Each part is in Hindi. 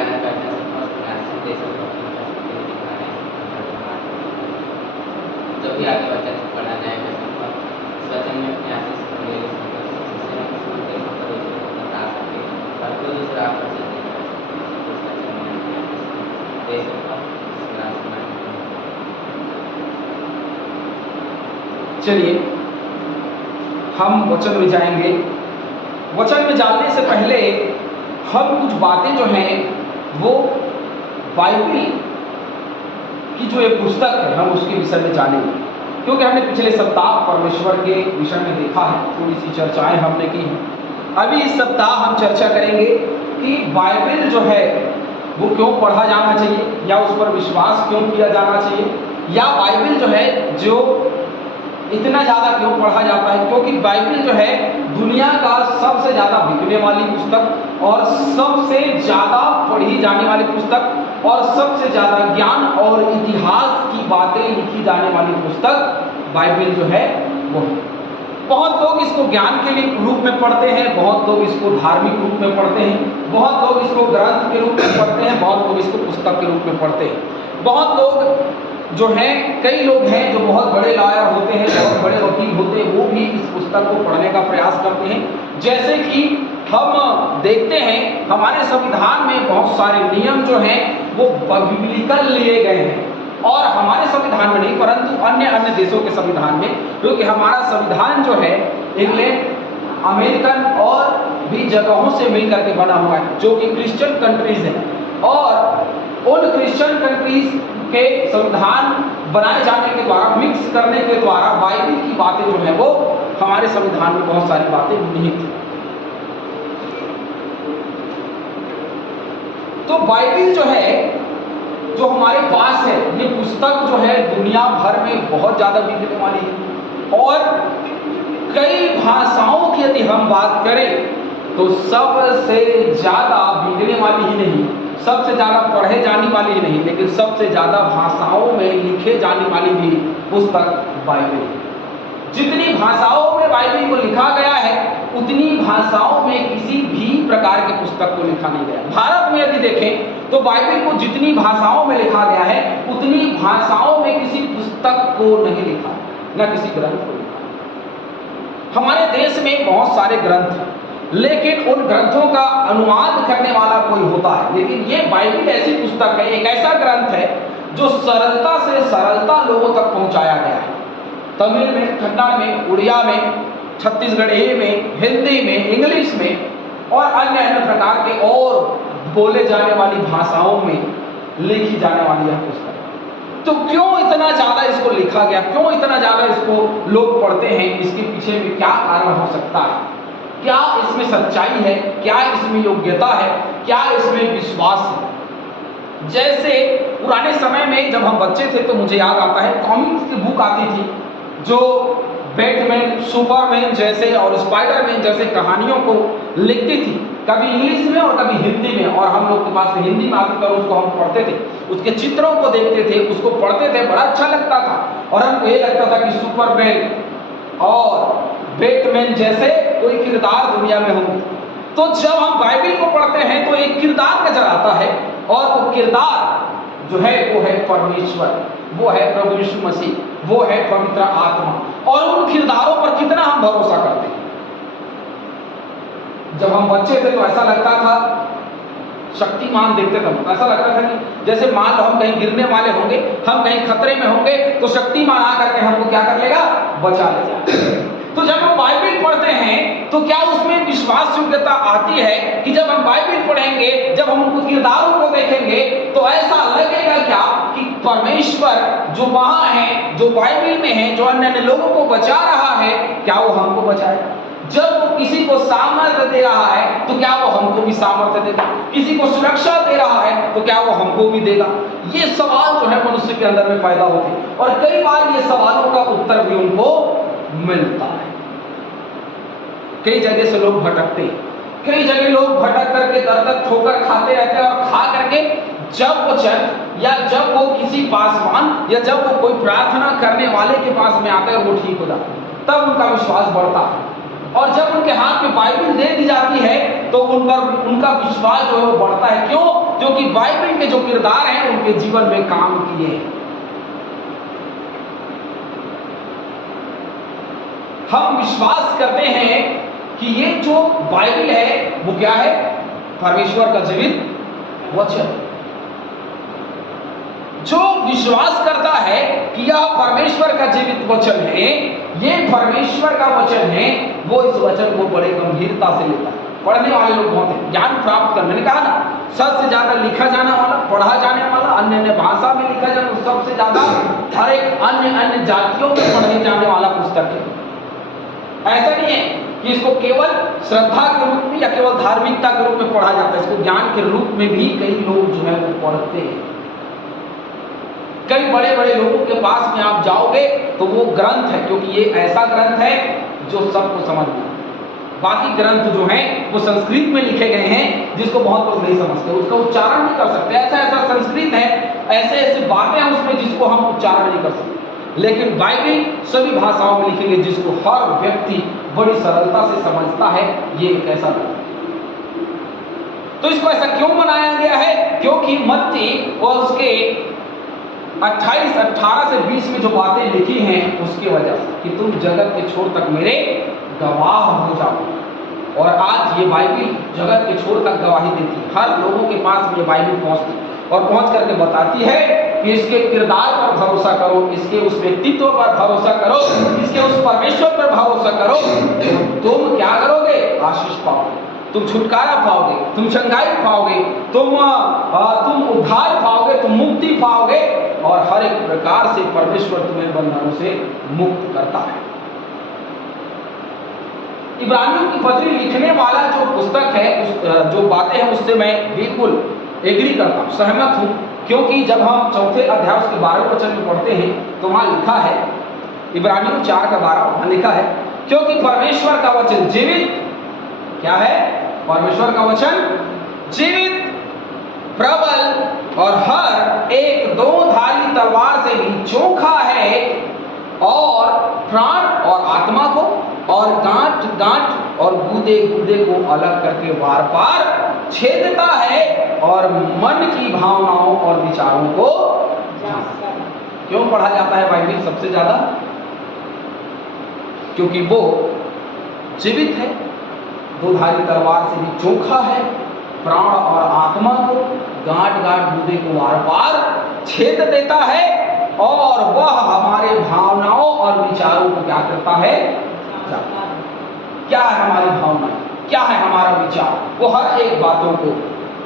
अचानक घटना से फर्स्ट क्लास से देशभक्ति का संदेश दिखा रहे हैं जब भी आगे बच्चा से पढ़ा जाएगा सब स्वचन में अपने आशीष घरेलू संघर्ष जिससे हम किसी भी देशों पर दूसरे को बता सके और कोई दूसरा आकर्षित नहीं कर सके तो स्वचन में अपने आशीष देशभक्त इस क्लास में चलिए हम वचन में जाएंगे। वचन में जाने से पहले हम कुछ बातें जो हैं वो बाइबल की जो एक पुस्तक है हम उसके विषय में जानेंगे, क्योंकि हमने पिछले सप्ताह परमेश्वर के विषय में देखा है, थोड़ी सी चर्चाएं हमने की हैं। अभी इस सप्ताह हम चर्चा करेंगे कि बाइबल जो है वो क्यों पढ़ा जाना चाहिए या उस पर विश्वास क्यों किया जाना चाहिए, या बाइबल जो है जो इतना ज़्यादा क्यों पढ़ा जाता है, क्योंकि बाइबल जो है दुनिया का सबसे ज़्यादा बिकने वाली पुस्तक और सबसे ज़्यादा पढ़ी जाने वाली पुस्तक और सबसे ज़्यादा ज्ञान और इतिहास की बातें लिखी जाने वाली पुस्तक बाइबल जो है वो है। बहुत लोग इसको ज्ञान के लिए रूप में पढ़ते हैं, बहुत लोग इसको धार्मिक रूप में पढ़ते हैं, बहुत लोग इसको ग्रंथ के रूप में पढ़ते हैं, बहुत लोग इसको पुस्तक के रूप में पढ़ते हैं। बहुत लोग जो हैं, कई लोग हैं जो बहुत बड़े लॉयर होते हैं, बहुत बड़े वकील होते हैं, वो भी इस पुस्तक को पढ़ने का प्रयास करते हैं। जैसे कि हम देखते हैं हमारे संविधान में बहुत सारे नियम जो हैं वो बिब्लिकल लिए गए हैं, और हमारे संविधान में नहीं परंतु अन्य अन्य देशों के संविधान में, क्योंकि हमारा संविधान जो है इंग्लैंड, अमेरिकन और भी जगहों से मिलकर के बना हुआ है, जो कि क्रिश्चियन कंट्रीज हैं, और उन क्रिश्चियन कंट्रीज के संविधान बनाए जाने के द्वारा, मिक्स करने के द्वारा बाइबल की बातें जो है वो हमारे संविधान में बहुत सारी बातें निहित हैं। तो बाइबल जो है जो हमारे पास है, ये पुस्तक जो है दुनिया भर में बहुत ज़्यादा बिकने वाली है, और कई भाषाओं की यदि हम बात करें तो सबसे ज़्यादा बिकने वाली ही नहीं, सबसे ज़्यादा पढ़े जाने वाली ही नहीं, लेकिन सबसे ज़्यादा भाषाओं में लिखे जाने वाली भी पुस्तक बाइबल है। जितनी भाषाओं में बाइबल को लिखा गया है उतनी भाषाओं में किसी भी प्रकार के पुस्तक को लिखा नहीं गया। भारत में यदि देखें तो बाइबल को जितनी भाषाओं में लिखा गया है उतनी भाषाओं में किसी पुस्तक को नहीं लिखा, न किसी ग्रंथ को लिखा। हमारे देश में बहुत सारे ग्रंथ हैं, लेकिन उन ग्रंथों का अनुवाद करने वाला कोई होता है, लेकिन ये बाइबल ऐसी पुस्तक है, एक ऐसा ग्रंथ है जो सरलता से सरलता लोगों तक पहुंचाया गया है। तमिल में, कन्नड़ में, उड़िया में, छत्तीसगढ़ी में, हिंदी में, इंग्लिश में और अन्य अन्य प्रकार के और बोले जाने वाली भाषाओं में लिखी जाने वाली यह पुस्तक। तो क्यों इतना ज़्यादा इसको लिखा गया, क्यों इतना ज़्यादा इसको लोग पढ़ते हैं, इसके पीछे में क्या कारण हो सकता है? क्या इसमें सच्चाई है, क्या इसमें योग्यता है, क्या इसमें विश्वास है? जैसे पुराने समय में जब हम बच्चे थे तो मुझे याद आता है कॉमिक्स की बुक आती थी जो बैटमैन, सुपरमैन जैसे और स्पाइडरमैन जैसे कहानियों को लिखती थी, कभी इंग्लिश में और कभी हिंदी में, और हम लोग के पास में हिंदी में आती थी और उसको हम पढ़ते थे, उसके चित्रों को देखते थे, उसको पढ़ते थे, बड़ा अच्छा लगता था, और हमको ये लगता था कि सुपरमैन और बैटमैन जैसे कोई किरदार दुनिया में होंगे। तो जब हम बाइबल को पढ़ते हैं तो एक किरदार नजर आता है, और वो किरदार जो है वो है परमेश्वर, वो है प्रभु यीशु मसीह, वो है पवित्र आत्मा, और उन किरदारों पर कितना हम भरोसा करते हैं। जब हम बच्चे थे तो ऐसा लगता था, शक्तिमान देखते थे, ऐसा लगता था कि जैसे मान लो हम कहीं गिरने वाले होंगे, हम कहीं खतरे में होंगे, तो शक्तिमान आकर के हमको क्या कर लेगा, बचा लेगा। तो जब हम बाइबल पढ़ते हैं तो क्या उसमें विश्वास योग्यता आती है कि जब हम बाइबल पढ़ेंगे, जब हम उनको किरदारों को देखेंगे तो ऐसा लगेगा क्या कि परमेश्वर जो वहां है, जो बाइबल में है, जो अन्य अन्य लोगों को बचा रहा है, क्या वो हमको बचाएगा? जब वो किसी को सामर्थ्य दे रहा है तो क्या वो हमको भी सामर्थ्य देगा? किसी को सुरक्षा दे रहा है तो क्या वो हमको भी देगा? ये सवाल जो है मनुष्य के अंदर में पैदा होते हैं, और कई बार ये सवालों का उत्तर भी उनको मिलता है। कई जगह से लोग भटकते हैं, कई जगह लोग भटक करके दर ठोकर खाते रहते हैं, और खा करके जब वो चल या जब वो किसी पासवान या जब वो कोई प्रार्थना करने वाले के पास में आकर वो ठीक हो जाता है, तब उनका विश्वास बढ़ता है। और जब उनके हाथ में बाइबल दे दी जाती है तो उन पर उनका विश्वास जो है वो बढ़ता है। क्यों? क्योंकि बाइबल के जो किरदार हैं उनके जीवन में काम किए हैं। हम विश्वास करते हैं कि ये जो बाइबल है वो क्या है? परमेश्वर का जीवित वचन। जो विश्वास करता है कि यह परमेश्वर का जीवित वचन है, ये परमेश्वर का वचन है, वो इस वचन को बड़े गंभीरता से लेता है। पढ़ने वाले लोग बहुत हैं, ज्ञान प्राप्त कर, मैंने कहा ना, सबसे ज्यादा लिखा जाने वाला, पढ़ा जाने वाला, अन्य अन्य भाषा में लिखा जाने वाला, सबसे ज्यादा हर एक अन्य अन्य जातियों में पढ़े जाने वाला पुस्तक है। ऐसा नहीं है कि इसको केवल श्रद्धा के रूप में या केवल धार्मिकता के रूप में पढ़ा जाता है, इसको ज्ञान के रूप में भी कई लोग जो है वो पढ़ते हैं। कई बड़े बड़े लोगों के पास में आप जाओगे तो वो ग्रंथ है, क्योंकि ये ऐसा ग्रंथ है जो सबको समझ में। बाकी ग्रंथ जो हैं वो संस्कृत में लिखे गए हैं, जिसको बहुत लोग नहीं समझते, उसका उच्चारण नहीं कर सकते। ऐसा ऐसा संस्कृत है, ऐसे ऐसे बातें हैं उसमें जिसको हम उच्चारण नहीं कर सकते। लेकिन बाइबल सभी भाषाओं में लिखी गई, जिसको हर व्यक्ति बड़ी सरलता से समझता है। ये एक ऐसा ग्रंथ है। तो इसको ऐसा क्यों बनाया गया है? क्योंकि मत्ती और उसके 28, 18 से 20 में जो बातें लिखी हैं उसकी वजह से कि तुम जगत के छोर तक मेरे गवाह हो जाओ। और आज ये बाइबल जगत के छोर तक गवाही देती है। हर लोगों के पास ये बाइबल पहुंचती और पहुंच करके बताती है कि इसके किरदार पर भरोसा करो, इसके उस व्यक्तित्व पर भरोसा करो, इसके उस परमेश्वर पर भरोसा करो, तुम क्या करोगे? आशीष पाओगे, तुम छुटकारा पाओगे, तुम चंगाई पाओगे, तुम उद्धार पाओगे, तुम मुक्ति पाओगे, और हर एक प्रकार से परमेश्वर तुम्हें बंधनों से मुक्त करता है। इब्रानियों की पत्री लिखने वाला जो पुस्तक है, जो बातें हैं, उससे मैं बिल्कुल एग्री करता हूँ, सहमत हूँ। क्योंकि जब हम चौथे अध्याय उसके 12वें वचन में पढ़ते हैं तो वहां लिखा है, इब्रानियों 4:12 वहां लिखा है, क्योंकि परमेश्वर का वचन जीवित, क्या है? परमेश्वर का वचन जीवित, प्रबल और हर एक दो धारी तलवार से भी चोखा है, और प्राण और आत्मा को और गांठ गांठ और गूदे गूदे को अलग करके वार पार छेदता है, और मन की भावनाओं और विचारों को क्यों पढ़ा जाता है बाइबल सबसे ज्यादा? क्योंकि वो जीवित है, दो धारी तलवार से भी चोखा है, प्राण और आत्मा को, गांठ गांठ गूदे को वार पार छेद देता है, और वह हमारे भावनाओं और विचारों को क्या करता है? क्या है हमारी भावना, क्या है हमारा विचार? वो हर एक बातों को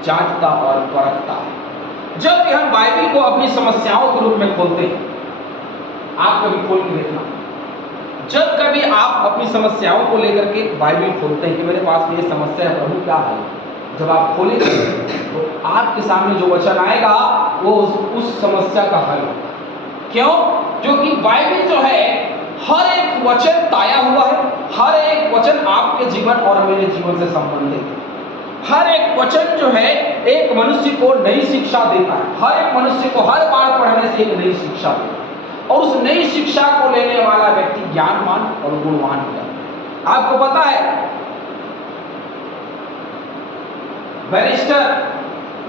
जांचता और परखता है। जब भी हम बाइबल को अपनी समस्याओं के रूप में खोलते हैं, आप कभी खोल के देखना, जब कभी आप अपनी समस्याओं को लेकर के बाइबल खोलते हैं कि मेरे पास ये समस्या है, प्रभु क्या है, जब आप खोलेंगे तो आपके सामने जो वचन आएगा वो उस समस्या का हल होगा। क्यों? क्योंकि बाइबल जो है हर एक वचन ताया हुआ है, हर एक वचन आपके जीवन और मेरे जीवन से संबंधित है। हर एक वचन जो है एक मनुष्य को नई शिक्षा देता है, हर एक मनुष्य को हर बार पढ़ने से एक नई शिक्षा देता है, और उस नई शिक्षा को लेने वाला व्यक्ति ज्ञानवान और गुणवान हो जाता है। आपको पता है, बैरिस्टर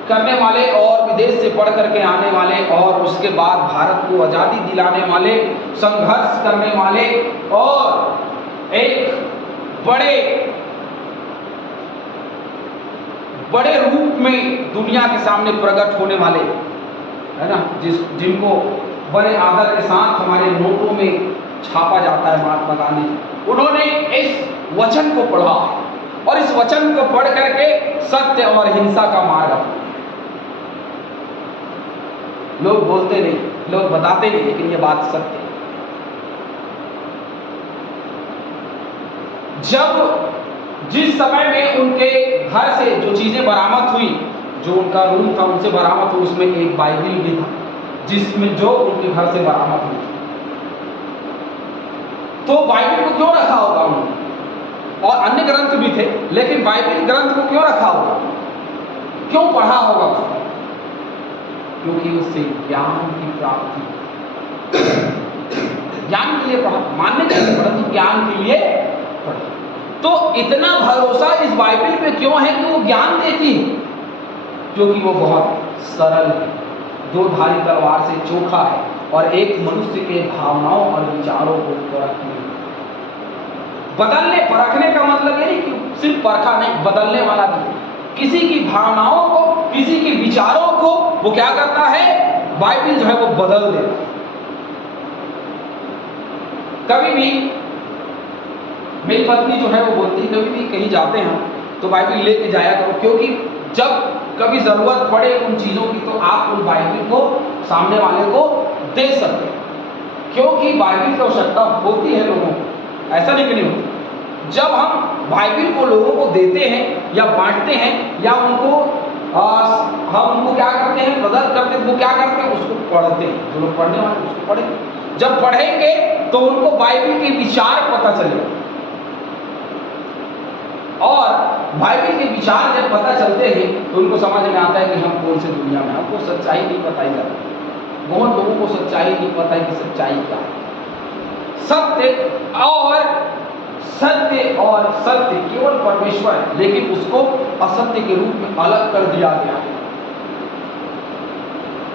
करने वाले और विदेश से पढ़ करके आने वाले और उसके बाद भारत को आज़ादी दिलाने वाले, संघर्ष करने वाले और एक बड़े रूप में दुनिया के सामने प्रकट होने वाले, है ना, जिनको बड़े आदर के साथ हमारे नोटों में छापा जाता है, महात्मा गांधी, उन्होंने इस वचन को पढ़ा और इस वचन को पढ़ करके सत्य और हिंसा का मार्ग अपनाया। लोग बोलते नहीं, लोग बताते नहीं, लेकिन ये बात सत्य है। जिस समय में उनके घर से जो चीजें बरामद हुई, जो उनका रूम था उनसे बरामद हुई, उसमें एक बाइबल भी था जिसमें जो उनके घर से बरामद हुई। तो बाइबल को क्यों रखा होगा उन्होंने? और अन्य ग्रंथ भी थे, लेकिन बाइबल ग्रंथ को क्यों रखा होगा, क्यों पढ़ा होगा उसको? क्योंकि उससे ज्ञान की प्राप्ति, ज्ञान के लिए पढ़ा, मानने के लिए, परंतु ज्ञान के लिए पढ़ा। तो इतना भरोसा इस बाइबल पे क्यों है कि वो ज्ञान देती है? क्योंकि वो बहुत सरल है, दो धारी तलवार से चोखा है और एक मनुष्य के भावनाओं और विचारों को परखने, बदलने परखने का मतलब ये नहीं कि सिर्फ परखा नहीं, बदलने वाला भी। किसी की भावनाओं को, किसी के विचारों को वो क्या करता है? बाइबल जो है वो बदल देता है। कभी भी मेरी पत्नी जो है वो बोलती है, कभी भी कहीं जाते हैं तो बाइबल लेके जाया करो, क्योंकि जब कभी जरूरत पड़े उन चीजों की तो आप उन बाइबल को सामने वाले को दे सकते हैं, क्योंकि बाइबल की आवश्यकता होती है लोगों को, ऐसा नहीं कि नहीं होती। जब हम बाइबल को लोगों को देते हैं या बांटते हैं या उनको हम उनको क्या करते हैं, मदद करते हैं, वो क्या करते हैं? उसको पढ़ते हैं। जो लोग पढ़ने वाले उसको पढ़ेंगे। जब पढ़ेंगे तो उनको बाइबल के विचार पता चलेगा, और बाइबल के विचार जब पता चलते हैं तो उनको समझ में आता है कि हम कौन से दुनिया में, हमको सच्चाई नहीं बताई जाती। बहुत लोगों को सच्चाई नहीं पता है कि सच्चाई क्या है। सत्य और सत्य केवल परमेश्वर है, लेकिन उसको असत्य के रूप में अलग कर दिया गया है।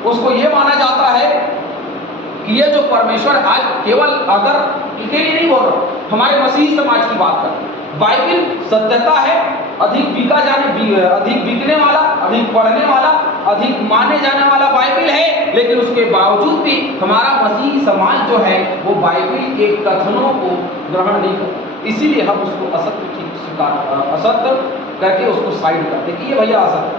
उसको यह माना जाता है कि ये जो परमेश्वर, आज केवल अगर इसके लिए नहीं बोल रहा, हमारे मसीही समाज की बात कर, बाइबल सत्यता है, अधिक बिकने वाला, अधिक पढ़ने वाला, अधिक माने जाने वाला बाइबल है, लेकिन उसके बावजूद भी हमारा मसीही समाज जो है वो बाइबल के कथनों को ग्रहण नहीं करता। इसीलिए हम उसको असत्य करके उसको साइड करते कि ये भैया असत्य,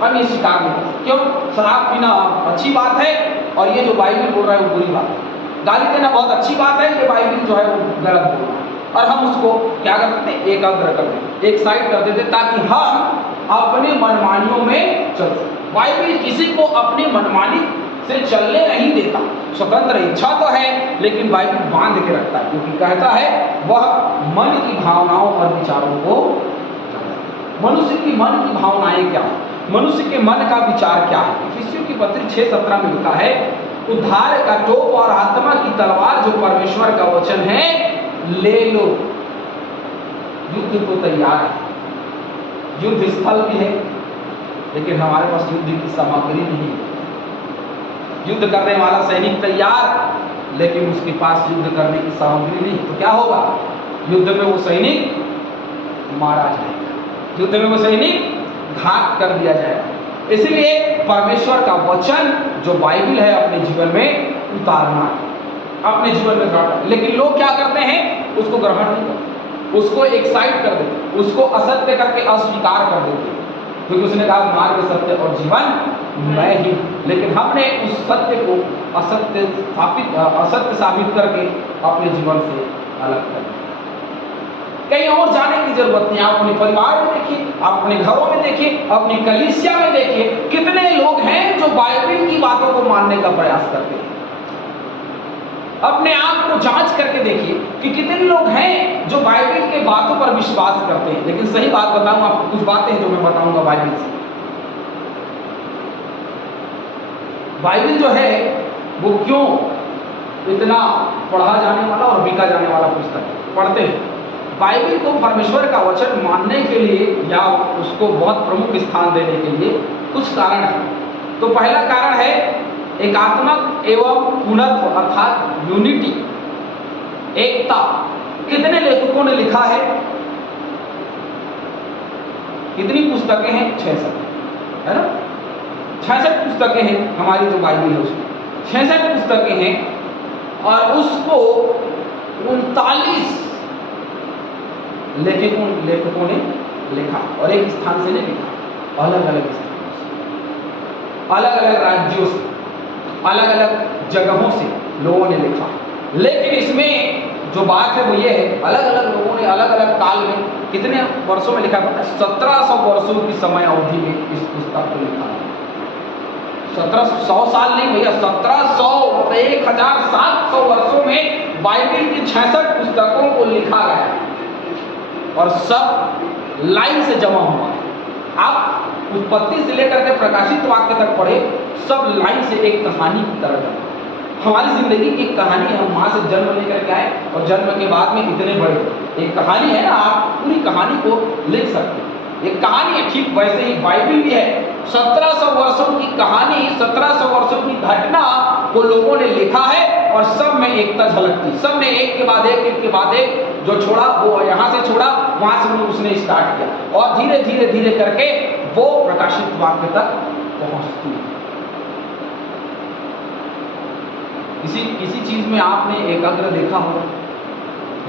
हम ये स्वीकार नहीं करते। क्यों? शराब पीना अच्छी बात है और ये जो बाइबल बोल रहा है वो बुरी बात है। गाली देना बहुत अच्छी बात है, ये बाइबल जो है वो गलत बोल रहा है, और हम उसको क्या कर देते? एकाग्र कर देते, एक साइड कर देते, ताकि हम अपने मनमानियों में चल सकें। बाइबल किसी को अपनी मनमानी से चलने नहीं देता। स्वतंत्र इच्छा तो है, लेकिन बाइबल बांध के रखता है, क्योंकि कहता है वह मन की भावनाओं और विचारों को, मनुष्य की मन की भावनाएं क्या है, मनुष्य के मन का विचार क्या है। इफिसियों की पत्री 6:17 में लिखा है, उद्धार का टोप और आत्मा की तलवार जो परमेश्वर का वचन है ले लो। युद्ध तो तैयार है, युद्ध स्थल भी है, लेकिन हमारे पास युद्ध की सामग्री नहीं है। युद्ध करने वाला सैनिक तैयार, लेकिन उसके पास युद्ध करने की सामग्री नहीं, तो क्या होगा? युद्ध में वो सैनिक मारा जाएगा, युद्ध में वो सैनिक घात कर दिया जाएगा। इसलिए परमेश्वर का वचन जो बाइबल है अपने जीवन में उतारना है, अपने जीवन में ग्रहण। लेकिन लोग क्या करते हैं? उसको ग्रहण नहीं करते, उसको एक साइड कर देते, उसको असत्य करके अस्वीकार कर देते, क्योंकि उसने कहा मार्ग, सत्य और जीवन मैं ही। लेकिन हमने उस सत्य को असत्य साबित करके अपने जीवन से अलग कर दिया। कहीं और जाने की जरूरत नहीं। आप अपने परिवार में देखिए, आप अपने घरों में देखिए, अपनी कलीसिया में देखिए, कितने लोग हैं जो बाइबल की बातों को मानने का प्रयास करते हैं। अपने आप को जांच करके देखिए कि कितने लोग हैं जो बाइबल के बातों पर विश्वास करते हैं। लेकिन सही बात बताऊं आपको, कुछ बातें हैं जो मैं बताऊंगा बाइबल से। बाइबल जो है वो क्यों इतना पढ़ा जाने वाला और बिका जाने वाला पुस्तक है? पढ़ते हैं बाइबल को परमेश्वर का वचन मानने के लिए या उसको बहुत प्रमुख स्थान देने के लिए कुछ कारण है। तो पहला कारण है एकात्मक एवं पूर्णत्व, अर्थात यूनिटी, एकता। कितने लेखकों ने लिखा है? कितनी पुस्तकें हैं? 66, है ना? 66 पुस्तकें हैं हमारी जो बाइबल है उसमें 66 पुस्तकें हैं, और उसको 39 लेखकों ने लिखा, और एक स्थान से नहीं लिखा, अलग अलग स्थानों से, अलग अलग राज्यों से, अलग अलग जगहों से लोगों ने लिखा। लेकिन इसमें जो बात है वो ये है, अलग अलग लोगों ने अलग अलग काल में कितने वर्षों में लिखा है? 1700 वर्षों की समय अवधि में इस पुस्तक को लिखा है। 1700 साल नहीं भैया, 1700 1700 वर्षों में बाइबल की 66 पुस्तकों को लिखा गया, और सब लाइन से जमा हुआ है। आप उत्पत्ति से लेकर के प्रकाशित वाक्य तक पढ़े, सब लाइन से एक कहानी की तरह जमा। हमारी जिंदगी की एक कहानी है। हम माँ से जन्म लेकर के आए और जन्म के बाद में इतने बड़े, एक कहानी है ना, आप पूरी कहानी को लिख सकते हैं। एक कहानी है, ठीक वैसे ही बाइबल भी है। 1700 वर्षों की कहानी, 1700 वर्षों की घटना को लोगों ने लिखा है और सब में एकता झलकती। सब ने एक के बाद एक जो छोड़ा वो यहाँ से छोड़ा, वहां से उसने स्टार्ट किया और धीरे धीरे धीरे करके वो प्रकाशित वाक्य तक पहुंचती है। किसी चीज में आपने एकाग्र देखा होगा,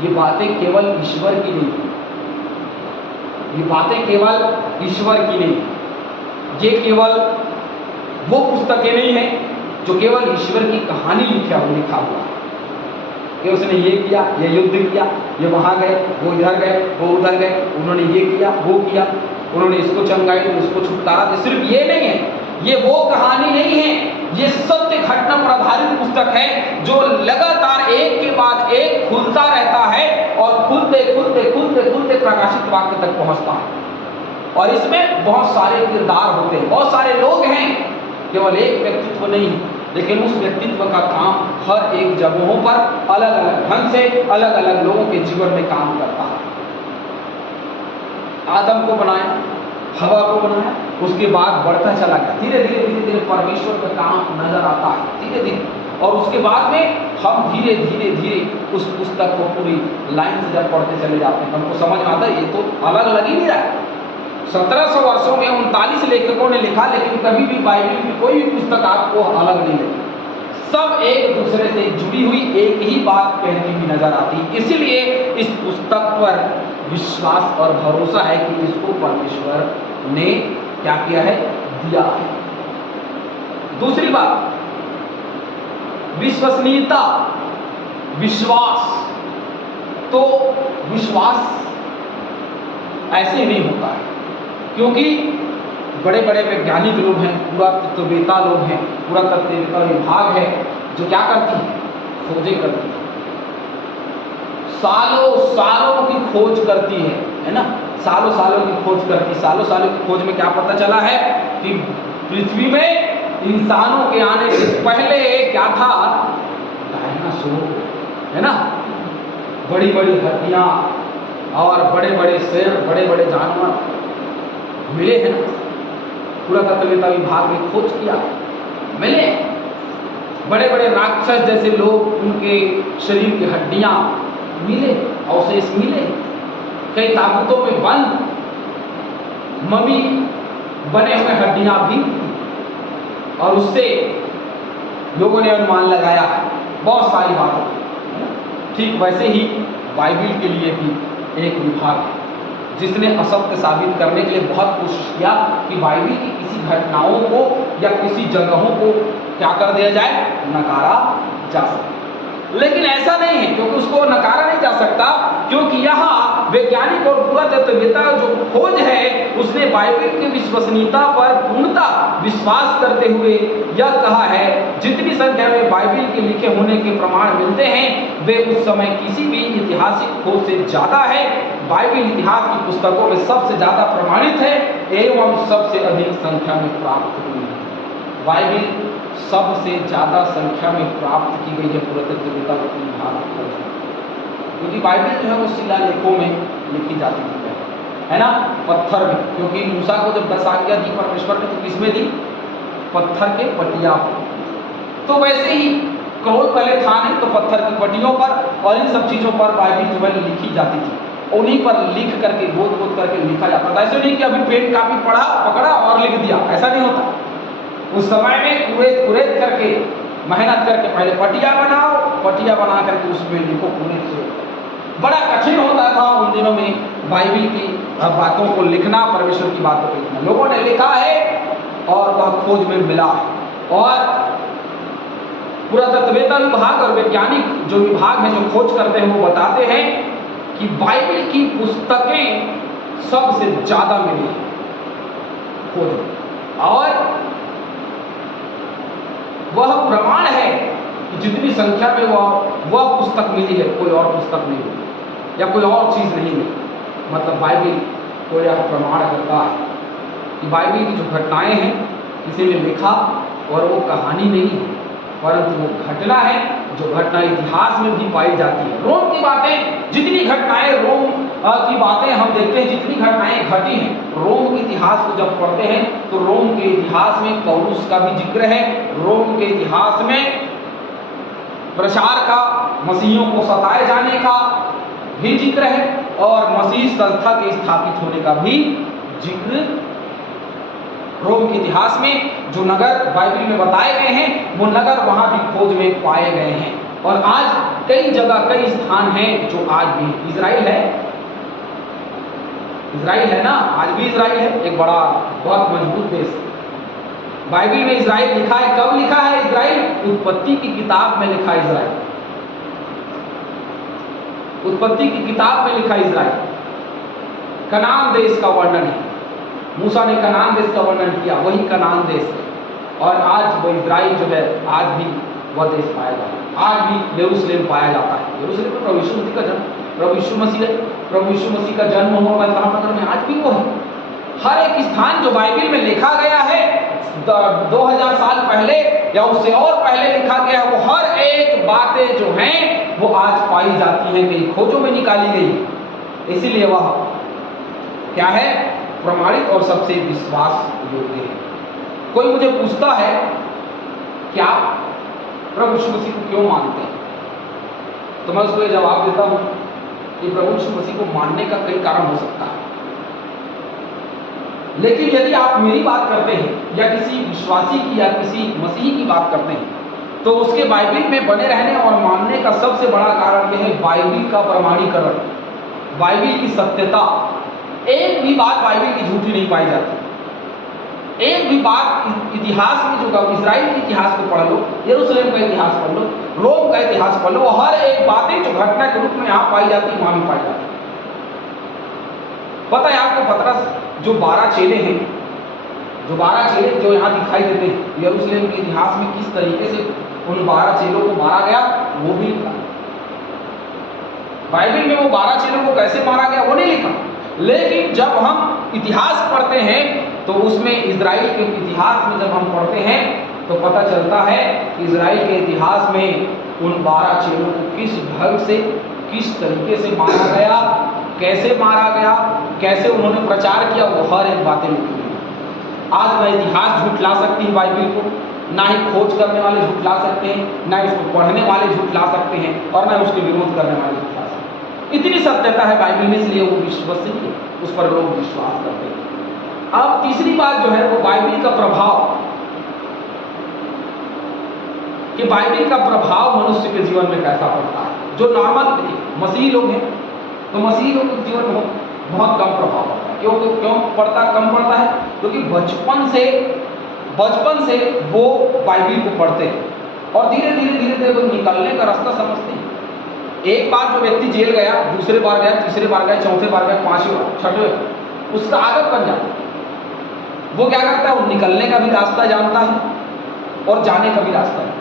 ये बातें केवल ईश्वर की नहीं, ये बातें केवल ईश्वर की नहीं, ये केवल वो पुस्तकें नहीं है जो केवल ईश्वर की कहानी लिखा हुआ कि उसने ये किया, ये युद्ध किया, ये वहां गए, वो इधर गए, वो उधर गए, उन्होंने ये किया, वो किया, उन्होंने इसको चंगाई, उसको छुटकारा दिया। सिर्फ ये नहीं है, ये वो कहानी नहीं है, ये सत्य घटना पर आधारित पुस्तक है जो लगातार एक के बाद एक खुलता रहता है और खुलते खुलते खुलते खुलते प्रकाशित वाक्य तक पहुंचता है। और इसमें बहुत सारे किरदार होते हैं, बहुत सारे लोग हैं, केवल एक व्यक्तित्व नहीं, लेकिन उस व्यक्तित्व का काम हर एक जगहों पर अलग अलग ढंग से अलग अलग लोगों के जीवन में काम करता है। आदम को बनाया, हवा को बनाया, उसके बाद बढ़ता चला गया, धीरे धीरे परमेश्वर का काम नजर आता है, धीरे धीरे। और उसके बाद में हम धीरे धीरे उस पुस्तक को पूरी लाइन से जब पढ़ते चले जाते हैं, हमको समझ में आता है ये तो अलग लग ही नहीं रहा। 1700 वर्षों में 39 लेखकों ने लिखा, लेकिन कभी भी बाइबल की कोई भी पुस्तक आपको अलग नहीं लगी। सब एक दूसरे से जुड़ी हुई एक ही बात कहती हुई नजर आती। इसीलिए इस पुस्तक पर विश्वास और भरोसा है कि इसको परमेश्वर ने क्या किया है, दिया है। दूसरी बात, विश्वसनीयता, विश्वास। तो विश्वास ऐसे नहीं होता है, क्योंकि बड़े बड़े वैज्ञानिक लोग हैं, पुरातत्ववेता लोग हैं, पुरातत्ववेता विभाग है जो क्या करती है, खोजें करती है, सालों सालों की खोज करती है ना, सालों सालों की खोज करती है। सालों सालों की खोज में क्या पता चला है कि पृथ्वी में इंसानों के आने से पहले क्या था, डायनासोर, है ना, बड़ी बड़ी हड्डियां और बड़े बड़े शेर, बड़े बड़े जानवर मिले हैं ना। पुरातत्ववेता विभाग ने खोज किया, मिले बड़े बड़े राक्षस जैसे लोग, उनके शरीर की हड्डियां मिले, अवशेष मिले, कई ताबूतों में बंद मम्मी बने हुए हड्डियां भी, और उससे लोगों ने अनुमान लगाया बहुत सारी बातों। ठीक वैसे ही बाइबल के लिए भी एक विभाग है जिसने असत्य साबित करने के लिए बहुत कोशिश किया कि बाइबल की किसी घटनाओं को या किसी जगहों को क्या कर दिया जाए, नकारा जा सके। लेकिन ऐसा नहीं है, क्योंकि उसको नकारा नहीं जा सकता, क्योंकि यहाँ वैज्ञानिक और पुरातत्ववेता जो खोज है उसने बाइबल की विश्वसनीयता पर पूर्णतः विश्वास करते हुए यह कहा है, जितनी संख्या में बाइबल के लिखे होने के प्रमाण मिलते हैं वे उस समय किसी भी ऐतिहासिक खोज से ज्यादा है। बाइबल इतिहास की पुस्तकों में सबसे ज्यादा प्रमाणित है एवं सबसे अधिक संख्या में प्राप्त हुई है। बाइबल सबसे ज्यादा संख्या में प्राप्त की गई है पुरातत्ववेता विभाग, क्योंकि बाइबल जो है वो शिलालेखों में लिखी जाती थी, है ना, पत्थर में, क्योंकि मूसा को जब 10 आज्ञा दी परमेश्वर ने तो किसमें दी, पत्थर के पटिया पर। तो वैसे ही क्रोल पहले था नहीं, तो पत्थर की पटियों पर और इन सब चीजों पर बाइबल जो है लिखी जाती थी, उन्हीं पर लिख करके गोद करके लिखा जाता था। ऐसे नहीं कि अभी पेन कापी पढ़ा पकड़ा और लिख दिया, ऐसा नहीं होता। उस समय में कुरेद करके मेहनत करके पहले पटिया बनाओ, पटिया बना करके उसमें लिखो पूरे से। बड़ा कठिन होता था उन दिनों में बाइबल की बातों को लिखना, परमेश्वर की बातों को लिखना। लोगों ने लिखा है और वह खोज में मिला है। और पुरातत्ववेता विभाग और वैज्ञानिक जो विभाग हैं जो खोज करते हैं वो बताते हैं कि बाइबल की पुस्तकें सबसे ज्यादा मिली है खोज, और वह प्रमाण है कि जितनी संख्या में वह पुस्तक मिली है कोई और पुस्तक नहीं मिली या कोई और चीज नहीं मिली। मतलब बाइबल को यह प्रमाण करता है कि बाइबल की जो घटनाएं हैं किसी ने लिखा और वो कहानी नहीं है, परंतु वो घटना है जो घटना इतिहास में भी पाई जाती है। रोम की बातें, जितनी घटनाएं रोम की बातें हम देखते हैं, जितनी घटनाएं घटी हैं रोम के इतिहास को जब पढ़ते हैं तो रोम के इतिहास में पौलुस का भी जिक्र है, रोम के इतिहास में प्रचार का, मसीहियों को सताए जाने का भी जिक्र है और मसीह संस्था के स्थापित होने का भी जिक्र रोम के इतिहास में जो नगर बाइबल में बताए गए हैं वो नगर वहां भी खोज में पाए गए हैं। और आज कई जगह, कई स्थान हैं जो आज भी, इजराइल है, इजराइल है ना, आज भी इजराइल है, एक बड़ा बहुत मजबूत देश। बाइबल में इजराइल लिखा है, कब लिखा है इजराइल? उत्पत्ति की किताब में लिखा इजराइल, उत्पत्ति की किताब में लिखा इजराइल। कनान देश का वर्णन है, मूसा ने कनान देश का वर्णन किया, वही कनान देश है। और आज वो इजराइल जो है आज भी वह देश पाया जाता है, आज भी यरूशलेम पाया जाता है। यरूशलेम में प्रभु यीशु मसीह का जन्म, प्रभु यीशु मसीह का जन्म हुआ नगर में, आज भी वो है। हर एक स्थान जो बाइबल में लिखा गया है 2000 साल पहले या उससे और पहले लिखा गया है, वो हर एक बातें जो हैं वो आज पाई जाती हैं, कई खोजों में निकाली गई। इसीलिए वह क्या है? प्रमाणित और सबसे विश्वास योग्य है। कोई मुझे पूछता है कि आप प्रभु यीशु मसीह को क्यों मानते हैं, तो मैं उसको ये जवाब देता हूं कि प्रभु यीशु मसीह को मानने का कई कारण हो सकता है, लेकिन यदि आप मेरी बात करते हैं या किसी विश्वासी की या किसी मसीही की बात करते हैं तो उसके बाइबल में बने रहने और मानने का सबसे बड़ा कारण यह है बाइबल का प्रमाणीकरण, बाइबल की सत्यता। एक भी बात बाइबल की झूठी नहीं पाई जाती। एक भी बात इतिहास में जो इजराइल के इतिहास को पढ़ लो, यरूशलेम का इतिहास पढ़ लो, रोम का इतिहास पढ़ लो, हर एक बातें जो घटना के रूप में यहाँ पाई जाती है वहां भी पाई जाती है। पता है आपको पतरस जो 12 चेले हैं, जो 12 चेले जो यहाँ दिखाई देते हैं यरूशलेम के इतिहास में किस तरीके से उन 12 चेलों को मारा गया वो भी लिखा। बाइबल में वो 12 चेलों को कैसे मारा गया वो नहीं लिखा, लेकिन जब हम इतिहास पढ़ते हैं तो उसमें इजराइल के इतिहास में जब हम पढ़ते हैं तो पता चलता है कि इजराइल के इतिहास में उन 12 चेलों को किस ढंग से, किस तरीके से मारा गया, कैसे मारा गया, कैसे उन्होंने प्रचार किया, वो हर एक बातें लिखी हैं। आज न इतिहास झुठला सकती है बाइबल को, ना ही खोज करने वाले झुठला सकते हैं, ना इसको पढ़ने वाले झुठला सकते हैं और ना उसके विरोध करने वाले झुठला सकते हैं। इतनी सत्यता है बाइबल में, इसलिए वो विश्वसनीय, उस पर लोग विश्वास करते हैं। अब तीसरी बात जो है वो बाइबल का प्रभाव, कि बाइबल का प्रभाव मनुष्य के जीवन में कैसा पड़ता है। जो नॉर्मल मसीही लोग हैं तो मसीही लोगों के जीवन में बहुत कम प्रभाव पड़ता है। क्यों पड़ता, कम पड़ता है? क्योंकि बचपन से वो बाइबल को पढ़ते हैं और धीरे धीरे वो निकलने का रास्ता समझते हैं। एक बार जो व्यक्ति जेल गया, दूसरे बार गया, तीसरे बार गया, चौथे बार गया, पांचवें बार, छठवें बार, उसका आदत बन जाता है। वो क्या करता है? वो निकलने का भी रास्ता जानता है और जाने का भी रास्ता है।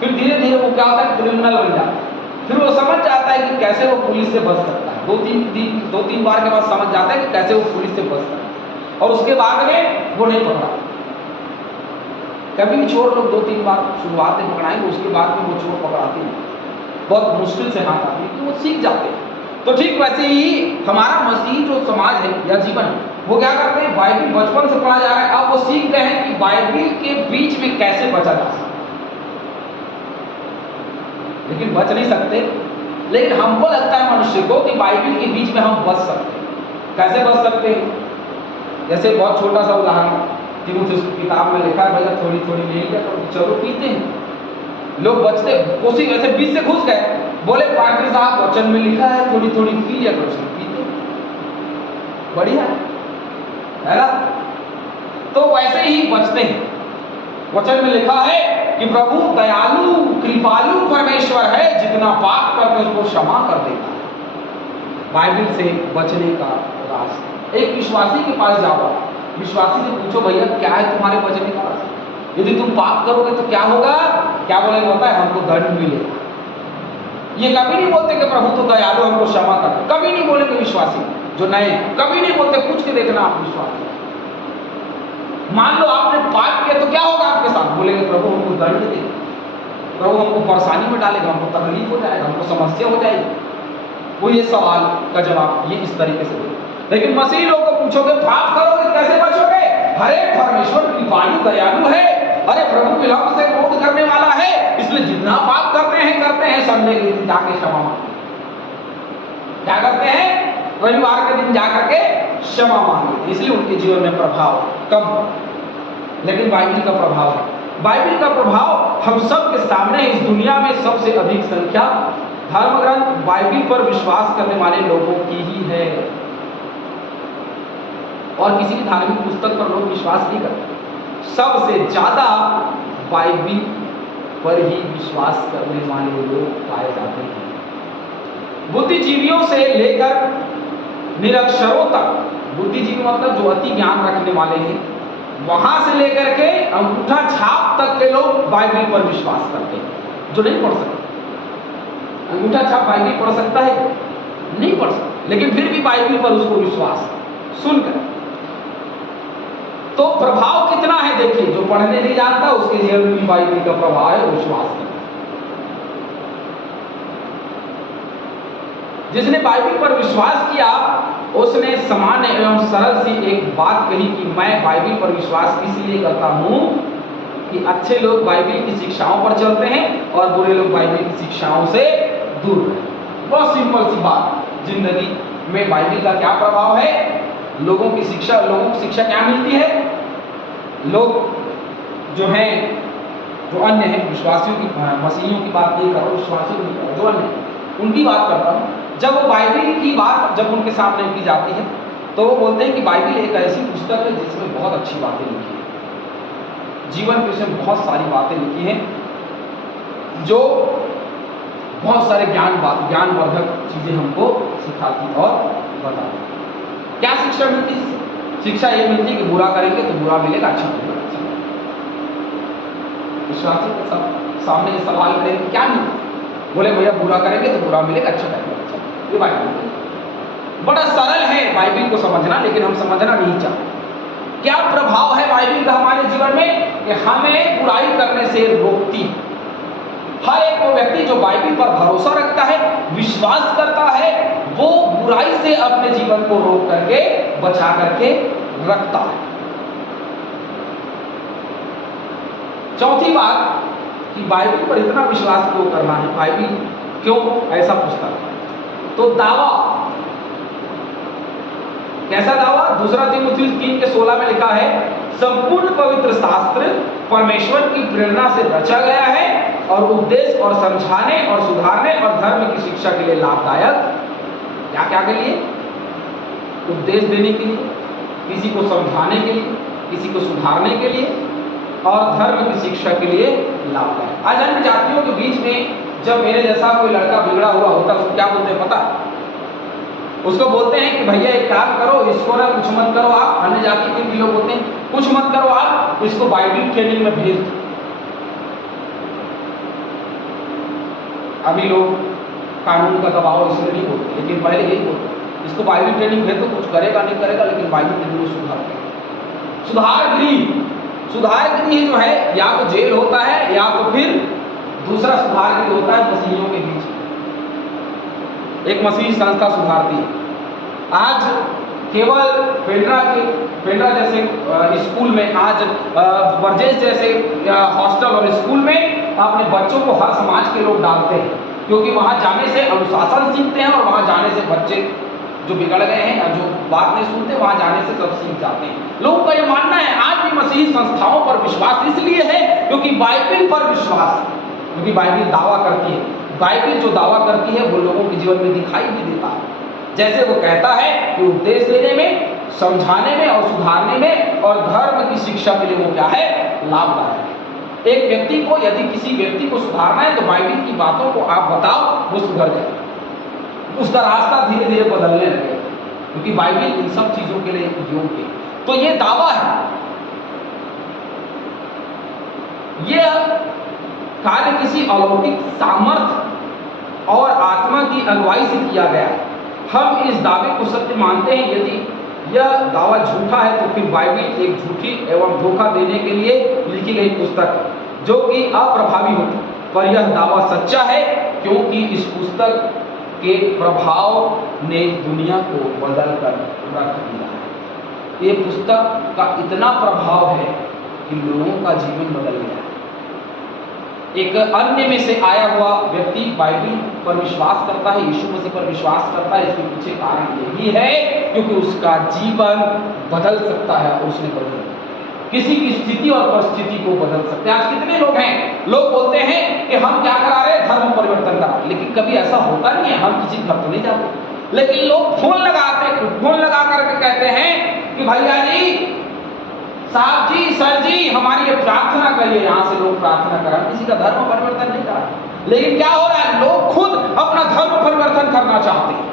फिर धीरे धीरे वो क्या होता है? क्रिमिनल बन जाता है। फिर वो समझ जाता है कि कैसे वो पुलिस से बच सकता है। दो तीन बार के बाद समझ जाता है कि कैसे वो पुलिस से बच सकता है और उसके बाद में वो नहीं पकड़ा। कभी भी चोर लोग 2-3 बार शुरुआत में पकड़ाएंगे, उसके बाद में वो चोर पकड़ाते हैं, बहुत मुश्किल से हाथ आते हैं, क्योंकि वो सीख जाते हैं। तो ठीक वैसे ही हमारा मसीही जो समाज है या जीवन है वो क्या करते हैं? बाइबल बचपन से पढ़ा जा रहा है, अब वो सीख गए हैं कि बाइबल के बीच में कैसे बचा जा सकता है, लेकिन बच नहीं सकते। लेकिन हमको लगता है मनुष्य को कि बाइबल के बीच में हम बच सकते हैं। कैसे बच सकते हैं? जैसे बहुत छोटा सा उदाहरण तीमुथियुस की किताब में लिखा है, भैया थोड़ी थोड़ी ले लिया तो चलो पीते हैं। लोग बचते कोसी वैसे बीच से घुस गए, बोले पादरी साहब वचन में लिखा है थोड़ी थोड़ी पी लिया करो, पीते, बढ़िया है ना। तो वैसे ही बचते हैं। वचन में लिखा है कि प्रभु दयालु कृपालु परमेश्वर है, जितना पाप करते उसको क्षमा कर देता है। बाइबल से बचने का रास्ता। एक विश्वासी के पास जाओ, विश्वासी से पूछो भैया क्या है तुम्हारे बचने का रास्ता, यदि तुम पाप करोगे तो क्या होगा? क्या बोलेंगे? होता है हमको दंड मिलेगा। ये कभी नहीं बोलते कि प्रभु तो दयालु हमको क्षमा कर, कभी नहीं बोलेंगे विश्वासी जो नए, कभी नहीं बोलते। पूछ के देखना आप विश्वासी। मान लो आपने पाप किया तो क्या होगा आपके साथ? बोलेंगे प्रभु हमको दंड दे। प्रभु हमको परेशानी में डालेगा, हमको तकलीफ हो जाएगा, हमको समस्या हो जाएगी। वो ये सवाल का जवाब ये इस तरीके से दे। लेकिन मसीही लोग को पूछोगे पाप करोगे कैसे बचोगे? अरे परमेश्वर कृपालु दयालु है, अरे प्रभु विलंब से क्रोध करने वाला है, इसलिए जितना पाप करते हैं संडे के दिन जाके क्षमा मांगते। क्या करते हैं? रविवार के दिन जाकर के क्षमा मांगते, इसलिए उनके जीवन में प्रभाव कम। लेकिन बाइबिल का प्रभाव है, बाइबिल का प्रभाव हम सब के सामने इस दुनिया में सबसे अधिक संख्या धर्म ग्रंथ बाइबिल पर विश्वास करने वाले लोगों की ही है। और किसी भी धार्मिक पुस्तक पर लोग विश्वास नहीं करते। सबसे ज्यादा बाइबिल पर ही विश्वास करने वाले लोग पाए जाते हैं। बुद्धिजीवियों से लेकर निरक्षरों तक, बुद्धिजीवी मतलब जो अति ज्ञान रखने वाले हैं, वहां से लेकर के अंगूठा छाप तक के लोग बाइबिल पर विश्वास करते हैं। जो नहीं पढ़ सकते, अंगूठा छाप बाइबिल पढ़ सकता है? नहीं पढ़ सकता, लेकिन फिर भी बाइबिल पर उसको विश्वास सुनकर। तो प्रभाव कितना है देखिए, जो पढ़ने नहीं जानता उसके जीवन में बाइबिल का प्रभाव है, विश्वास करना। जिसने बाइबिल पर विश्वास किया उसने सामान्य एवं सरल सी एक बात कही कि मैं बाइबिल पर विश्वास इसलिए करता हूं कि अच्छे लोग बाइबिल की शिक्षाओं पर चलते हैं और बुरे लोग बाइबिल की शिक्षाओं से दूर रहें। बहुत सिंपल सी बात। जिंदगी में बाइबिल का क्या प्रभाव है? लोगों की शिक्षा क्या मिलती है? लोग जो हैं, जो अन्य हैं, विश्वासियों की, मसीहियों की बात नहीं कर रहा हूं, विश्वासियों की नहीं कर रहा हूं, जो अन्य उनकी बात कर रहा हूं। जब वो बाइबिल की बात जब उनके सामने की जाती है तो वो बोलते हैं कि बाइबिल एक ऐसी पुस्तक है जिसमें बहुत अच्छी बातें लिखी हैं, जीवन के उसमें बहुत सारी बातें लिखी हैं जो बहुत सारे ज्ञानवर्धक चीजें हमको सिखाती और बताती। क्या शिक्षा मिलती है? शिक्षा ये मिलती है कि बुरा करेंगे तो बुरा मिलेगा, अच्छा मिलेगा, अच्छा मिलेगा। विश्वासी के सामने सवाल करेंगे क्या मिलेगा? बोले भैया बुरा करेंगे तो बुरा मिलेगा, अच्छा करेंगे, अच्छा। ये बाइबिल बड़ा सरल है बाइबिल को समझना, लेकिन हम समझना नहीं चाहते। क्या प्रभाव है बाइबिल का हमारे जीवन में? कि हमें बुराई करने से रोकती है। हर एक वो व्यक्ति जो बाइबिल पर भरोसा रखता है, विश्वास करता है, वो बुराई से अपने जीवन को रोक करके, बचा करके रखता है। चौथी बात कि बाइबिल पर इतना विश्वास क्यों करना है, बाइबिल क्यों ऐसा पुस्तक है? तो दावा, कैसा दावा? 2 तीमुथियुस 3:16 में लिखा है, संपूर्ण पवित्र शास्त्र परमेश्वर की प्रेरणा से रचा गया है और उपदेश और समझाने और सुधारने और धर्म की शिक्षा के लिए लाभदायक। क्या क्या के लिए? उपदेश देने के लिए, किसी को समझाने के लिए, किसी को सुधारने के लिए और धर्म की शिक्षा के लिए लाभदायक। आज अन्य जातियों के बीच में जब मेरे जैसा कोई लड़का बिगड़ा हुआ होता है उसको क्या बोलते हैं पता? उसको बोलते हैं कि भैया एक काम करो, इसको ना कुछ मत करो आप। अन्य जाति के भी लोग होते हैं, कुछ मत करो आप, इसको बाइबिल ट्रेनिंग में भेज दो। अभी लोग कानून का दबाव इसलिए नहीं बोलते, लेकिन पहले यही बोलते, इसको बाइबिल ट्रेनिंग भेज दो, कुछ करेगा नहीं करेगा, लेकिन बाइबिल ट्रेनिंग में सुधार गृह जो है, या तो जेल होता है या तो फिर दूसरा सुधार गृह होता है मसीहियों के बीच। एक मसीही संस्था सुधारती है। आज केवल पेंड्रा जैसे स्कूल में, आज बरजेस जैसे हॉस्टल और स्कूल में अपने बच्चों को हर समाज के लोग डालते हैं, क्योंकि वहां जाने से अनुशासन सीखते हैं और वहां जाने से बच्चे जो बिगड़ गए हैं या जो बात नहीं सुनते, वहां जाने से सब सीख जाते हैं। लोगों का ये मानना है। आज भी मसीही संस्थाओं पर विश्वास इसलिए है क्योंकि बाइबिल पर विश्वास, क्योंकि बाइबिल दावा करती है। बाइबिल जो दावा करती है वो लोगों के जीवन में दिखाई भी देता है। जैसे वो कहता है कि उपदेश देने में, समझाने में और सुधारने में और धर्म की शिक्षा के लिए वो क्या है? लाभदायक है। एक व्यक्ति को, यदि किसी व्यक्ति को सुधारना है तो बाइबिल की बातों को आप बताओ, वो सुधर जाए, उसका रास्ता धीरे धीरे बदलने लगे, क्योंकि बाइबिल इन सब चीजों के लिए योग्य है। तो ये दावा है, यह कार्य किसी अलौकिक सामर्थ्य और आत्मा की अगुवाई से किया गया है। हम इस दावे को सत्य मानते हैं। यदि यह दावा झूठा है तो फिर बाइबिल एक झूठी एवं धोखा देने के लिए लिखी गई पुस्तक है, जो कि अप्रभावी होती है। पर यह दावा सच्चा है क्योंकि इस पुस्तक के प्रभाव ने दुनिया को बदल कर रख दिया है। ये पुस्तक का इतना प्रभाव है कि लोगों का जीवन बदल गया है। एक अन्य में से आया हुआ व्यक्ति बाइबल पर विश्वास करता है, यीशु मसीह पर विश्वास करता है। इसके पीछे कारण यही है क्योंकि उसका जीवन बदल सकता है और उसने बदल किसी की स्थिति और परिस्थिति को बदल सकते हैं। आज कितने लोग हैं, लोग बोलते हैं कि हम क्या करा रहे हैं, धर्म परिवर्तन करा, लेकिन कभी ऐसा होता नहीं है। हम किसी घर तो नहीं जाते, लेकिन लोग फोन लगा करके कहते हैं कि भैया जी, साहब जी, सर जी, हमारी ये प्रार्थना करिए। यहाँ से लोग प्रार्थना करा, किसी का धर्म परिवर्तन नहीं करा। लेकिन क्या हो रहा है, लोग खुद अपना धर्म परिवर्तन करना चाहते हैं,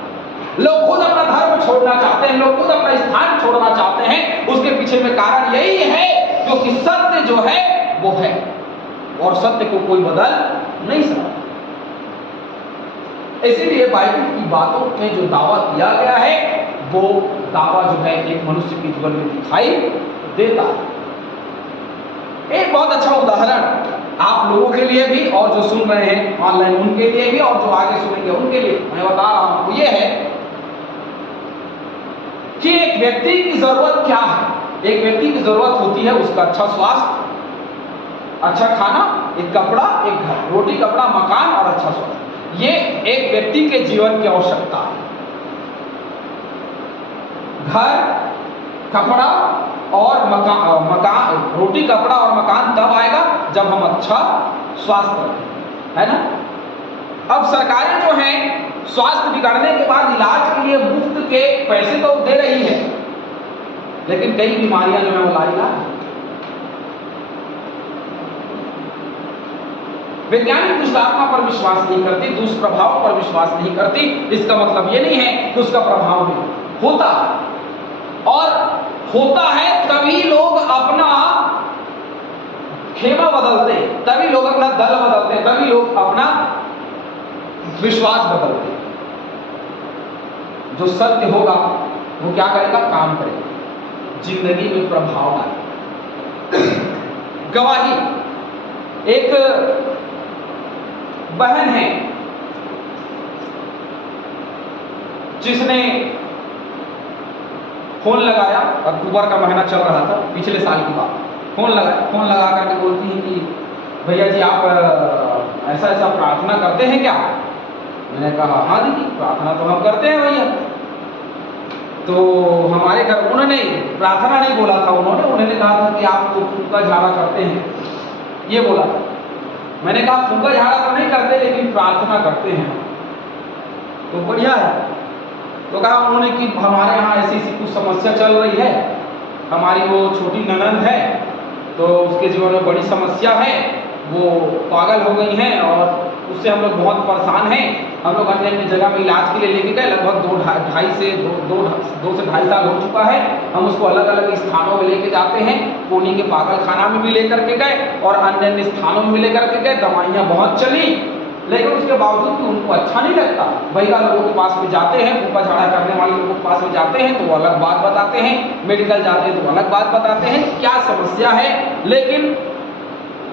लोग खुद अपना धर्म छोड़ना चाहते हैं, लोग खुद अपना स्थान छोड़ना चाहते हैं। उसके पीछे में कारण यही है क्योंकि सत्य जो है वो है और सत्य को कोई बदल नहीं सकता। इसीलिए बाइबल की बातों में जो दावा किया गया है वो दावा जो है एक मनुष्य के जीवन में दिखाई देता है। एक बहुत अच्छा उदाहरण आप लोगों के लिए भी और जो सुन रहे हैं ऑनलाइन उनके लिए भी और जो आगे सुनेंगे उनके लिए मैं बता रहा हूं, वो ये है कि एक व्यक्ति की जरूरत क्या है। एक व्यक्ति की जरूरत होती है उसका अच्छा स्वास्थ्य, अच्छा खाना, एक कपड़ा, एक घर, रोटी कपड़ा मकान और अच्छा स्वास्थ्य। ये एक व्यक्ति के जीवन की आवश्यकता है। घर, कपड़ा और मकान, रोटी कपड़ा और मकान तब आएगा जब हम अच्छा स्वास्थ्य रखें, है ना। अब सरकारें जो हैं स्वास्थ्य बिगड़ने के बाद इलाज के लिए मुफ्त के पैसे तो दे रही है, लेकिन कई बीमारियां जो है वो लाइलाज। वैज्ञानिक दुष्टात्मा पर विश्वास नहीं करती, दुष्प्रभाव पर विश्वास नहीं करती। इसका मतलब ये नहीं है कि उसका प्रभाव नहीं होता, और होता है तभी लोग अपना खेमा बदलते, तभी लोग अपना दल बदलते, तभी लोग अपना विश्वास बदलते। जो सत्य होगा वो क्या करेगा, काम करेगा, जिंदगी में प्रभाव डालेगा। गवाही, एक बहन है जिसने फोन लगाया, अक्टूबर का महीना चल रहा था, पिछले साल की बात, फोन लगा करके बोलती है कि भैया जी आप ऐसा ऐसा प्रार्थना करते हैं क्या। मैंने कहा हाँ दीदी प्रार्थना तो हम करते हैं भैया। तो हमारे घर, उन्होंने प्रार्थना नहीं बोला था, उन्होंने कहा था कि आप तो फूका झाड़ा करते हैं, ये बोला था। मैंने कहा फूका झाड़ा तो नहीं करते लेकिन प्रार्थना करते हैं। तो बढ़िया है। तो कहा उन्होंने कि हमारे यहाँ ऐसी ऐसी कुछ समस्या चल रही है, हमारी वो छोटी ननद है तो उसके जीवन में बड़ी समस्या है, वो पागल हो गई हैं और उससे हम लोग बहुत परेशान हैं। हम लोग अन्य अन्य जगह में इलाज के लिए लेके गए, लगभग 2 से ढाई साल हो चुका है। हम उसको अलग अलग स्थानों में लेके जाते हैं, पुणे के पागल खाना में भी लेकर के गए और अन्य अन्य स्थानों में भी लेकर के गए। दवाइयाँ बहुत चली, लेकिन उसके बावजूद भी उनको अच्छा नहीं लगता। भैया लोगों के पास में जाते हैं, फूका झाड़ा करने वाले लोगों के पास में जाते हैं तो वो अलग बात बताते हैं, मेडिकल जाते हैं तो अलग बात बताते हैं क्या समस्या है। लेकिन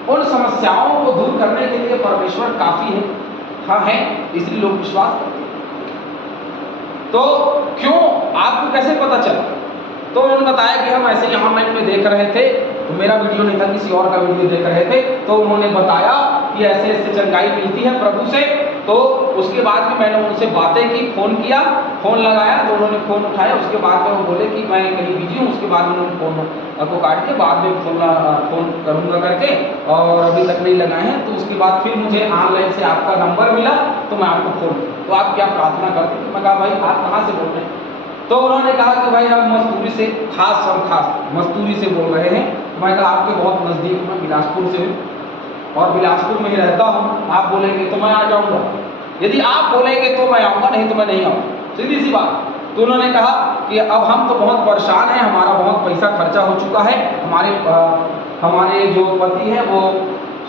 उन समस्याओं को दूर करने के लिए परमेश्वर काफी है, हाँ है, इसलिए लोग विश्वास करते हैं। तो क्यों, आपको कैसे पता चला? तो उन्होंने बताया कि हम ऐसे ही ऑनलाइन में देख रहे थे, तो मेरा वीडियो नहीं था, किसी और का वीडियो देख रहे थे। तो उन्होंने बताया कि ऐसे ऐसे चंगाई मिलती है प्रभु से। तो उसके बाद में मैंने उनसे बातें की, फोन किया, फोन लगाया तो उन्होंने फोन उठाया। उसके बाद में वो बोले कि मैं कहीं बिजी हूँ। उसके बाद उन्होंने फोन को काट के बाद में फोन करूँगा करके, और अभी तक नहीं लगाए हैं। तो उसके बाद फिर मुझे ऑनलाइन से आपका नंबर मिला तो मैं आपको फोन, तो आप क्या प्रार्थना करते हैं? मैं कहा भाई आप कहाँ से बोल रहे हैं? तो उन्होंने कहा कि भाई हम मस्तूरी से, खास मस्तूरी से बोल रहे हैं। तो मैं कहा आपके बहुत नज़दीक, मैं बिलासपुर से हूँ और बिलासपुर में ही रहता हूँ। आप बोलेंगे तो मैं आ जाऊँगा, यदि आप बोलेंगे तो मैं आऊँगा, नहीं तो मैं नहीं आऊँगा, सीधी सी बात। तो उन्होंने कहा कि अब हम तो बहुत परेशान हैं, हमारा बहुत पैसा खर्चा हो चुका है, हमारे जो पति हैं वो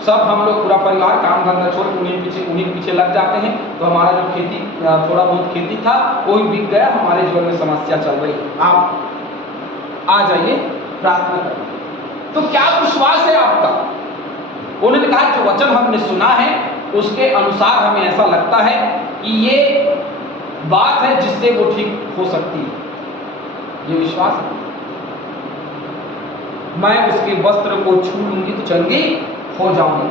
सब, हम लोग पूरा परिवार काम धंधा छोड़ उन्हीं पीछे लग जाते हैं। तो हमारा जो खेती, थोड़ा बहुत खेती था वो भी बिक गया, हमारे जीवन में समस्या चल रही है, आप आ जाइए प्रार्थना करें। तो क्या विश्वास है आपका? उन्होंने कहा जो वचन हमने सुना है उसके अनुसार हमें ऐसा लगता है कि ये बात है जिससे वो ठीक हो सकती है। ये विश्वास है। मैं उसके वस्त्र को छू लूंगी तो चंगी हो जाऊंगी।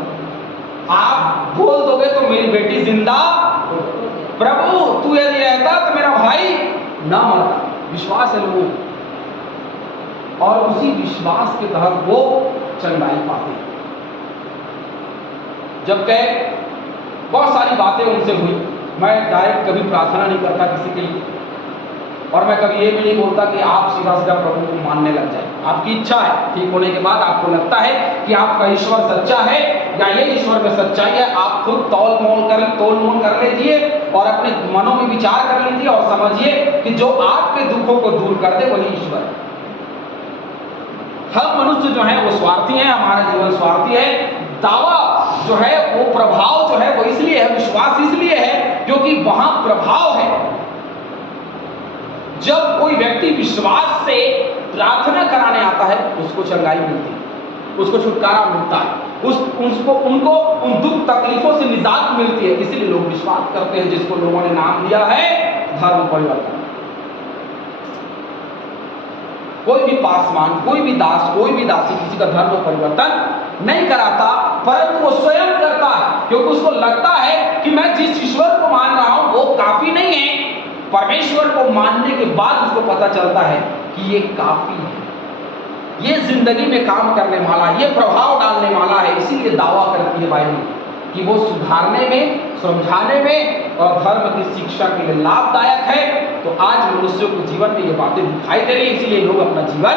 आप बोल दोगे तो मेरी बेटी जिंदा, प्रभु तू यदि रहता तो मेरा भाई ना मरता। विश्वास है लोगों, और उसी विश्वास के तहत वो चंगाई पाते हैं। जब कह बहुत सारी बातें उनसे हुई, मैं डायरेक्ट कभी प्रार्थना नहीं करता किसी के लिए, और मैं कभी ये भी नहीं बोलता कि आप सीधा सीधा प्रभु को मानने लग जाए। आपकी इच्छा है, ठीक होने के बाद आपको लगता है कि आपका ईश्वर सच्चा है या ये ईश्वर में सच्चाई है, आप खुद तोल मोल कर लीजिए और अपने मनों में विचार कर लीजिए और समझिए कि जो आपके दुखों को दूर कर दे वही ईश्वर है। हम मनुष्य जो है वो स्वार्थी है, हमारा जीवन स्वार्थी है। दावा जो है वो प्रभाव जो है वो इसलिए है, विश्वास इसलिए है क्योंकि वहां प्रभाव है। जब कोई व्यक्ति विश्वास से प्रार्थना कराने आता है उसको चंगाई मिलती है, उसको छुटकारा मिलता है, उनको उन दुख तकलीफों से निजात मिलती है। इसीलिए लोग विश्वास करते हैं, जिसको लोगों ने नाम दिया है धर्म परिवर्तन। कोई भी पासवान, कोई भी दास, कोई भी दासी किसी का धर्म परिवर्तन नहीं कराता, परंतु वो स्वयं करता है, क्योंकि उसको लगता है कि मैं जिस ईश्वर को मान रहा हूं वो काफी नहीं है। परमेश्वर को मानने के बाद उसको पता चलता है कि ये काफी है, ये जिंदगी में काम करने वाला, ये प्रभाव डालने वाला है। इसीलिए दावा करती है बाइबल कि वो सुधारने में, समझाने में और धर्म की शिक्षा के लिए लाभदायक है। तो आज मनुष्यों को जीवन में ये बातें दिखाई दे रही है, इसीलिए लोग अपना जीवन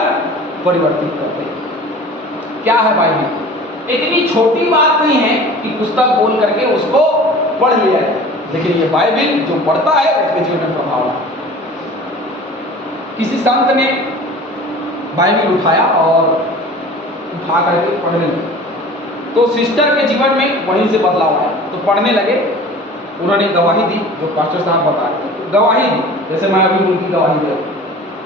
परिवर्तित करते हैं। क्या है बाइबल? इतनी छोटी बात नहीं है कि पुस्तक बोल करके उसको पढ़ लिया जाए, लेकिन ये बाइबल जो पढ़ता है उसके जीवन में प्रभाव है। किसी संत ने बाइबल उठाया और उठा करके पढ़ने लगे, तो सिस्टर के जीवन में वहीं से बदलाव आया। तो पढ़ने लगे, उन्होंने गवाही दी, जो पास्टर साहब बता रहे थे, गवाही दी, जैसे मैं अभी उनकी गवाही दे।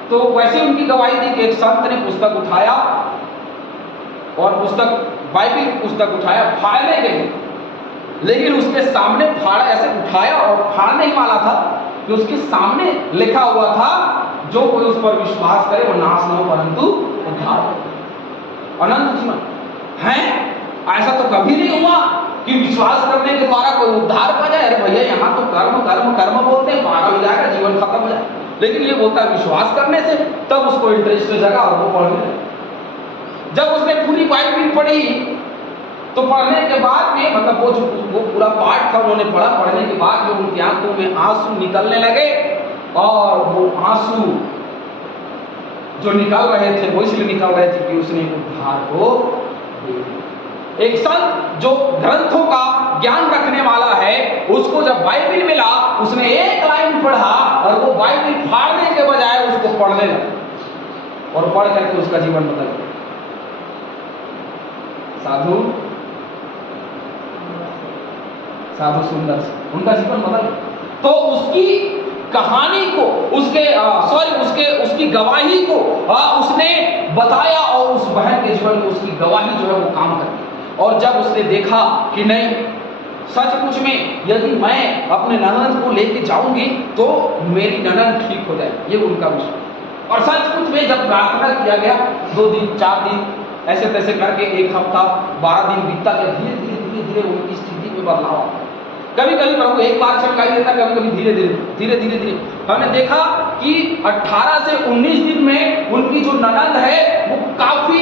तो वैसे उनकी गवाही दी कि एक संत ने पुस्तक उठाया और बाइबल की पुस्तक उठाया, फाड़ने के लिए, लेकिन उसके सामने फाड़ा, ऐसे उठाया और फाड़ने ही वाला था कि उसके सामने लिखा हुआ था, जो कोई उस पर विश्वास करे वो नाश न हो परंतु उद्धार हो, अनंत जीवन है। ऐसा तो कभी नहीं हुआ कि विश्वास करने के द्वारा कोई उद्धार पा जाए। अरे भैया यहाँ तो कर्म कर्म कर्म बोलते हैं, पागल हो जाएगा, जीवन खत्म हो जाए। लेकिन ये बोलता है विश्वास करने से, तब उसको इंटरेस्ट जगा और वो पढ़ने लगा। जब उसने पूरी बाइबल पढ़ी तो पढ़ने के बाद में, मतलब वो पूरा पाठ था उन्होंने पढ़ा, पढ़ने के बाद में उनकी आंखों में आंसू निकलने लगे, और वो आंसू जो निकल रहे थे वो इसलिए निकल रहे थे कि उसने उद्धार को दे दिया। एक संत जो ग्रंथों का ज्ञान रखने वाला है, उसको जब बाइबल मिला, उसने एक लाइन पढ़ा और वो बाइबल फाड़ने के बजाय उसको पढ़ने लगा और पढ़ करके उसका जीवन बदल गया। साधु सुंदर से उनका जीवन बदल गया। तो उसकी कहानी को, उसकी गवाही को उसने बताया, और उस बहन के जीवन में उसकी गवाही जो है वो काम करती। और जब उसने देखा कि नहीं, सचमुच में यदि मैं अपने ननद को लेके जाऊंगी तो मेरी ननद ठीक हो जाए, ये उनका विश्वास। और सचमुच में जब प्रार्थना किया गया, 2 दिन 4 दिन ऐसे तैसे करके 1 हफ्ता 12 दिन बीतता गया, धीरे धीरे उनकी स्थिति में बदलाव आता। कभी कभी प्रभु एक बार चमकाई देता, कभी कभी धीरे धीरे हमने देखा कि 18 से 19 दिन में उनकी जो ननद है वो काफी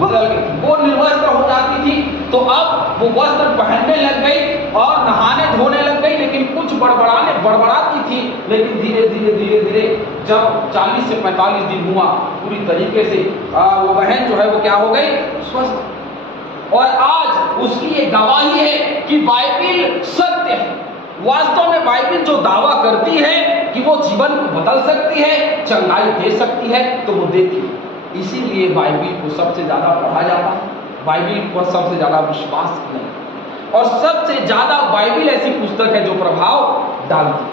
बदल गई थी। वो निर्वस्त्र हो जाती थी, तो अब वो वस्त्र पहनने लग गई और नहाने धोने लग गई, लेकिन कुछ बड़बड़ाती थी। लेकिन धीरे धीरे जब 40 से 45 दिन हुआ, पूरी तरीके से वो बहन जो है वो क्या हो गई, स्वस्थ। और आज उसकी ये गवाही है कि बाइबल सत्य है। वास्तव में बाइबल जो दावा करती है कि वो जीवन को बदल सकती है, चंगाई दे सकती है, तो वो देती है। इसीलिए बाइबल को सबसे ज्यादा पढ़ा जाता है, बाइबल पर सबसे ज्यादा विश्वास नहीं, और सबसे ज्यादा बाइबल ऐसी पुस्तक है जो प्रभाव डालती है।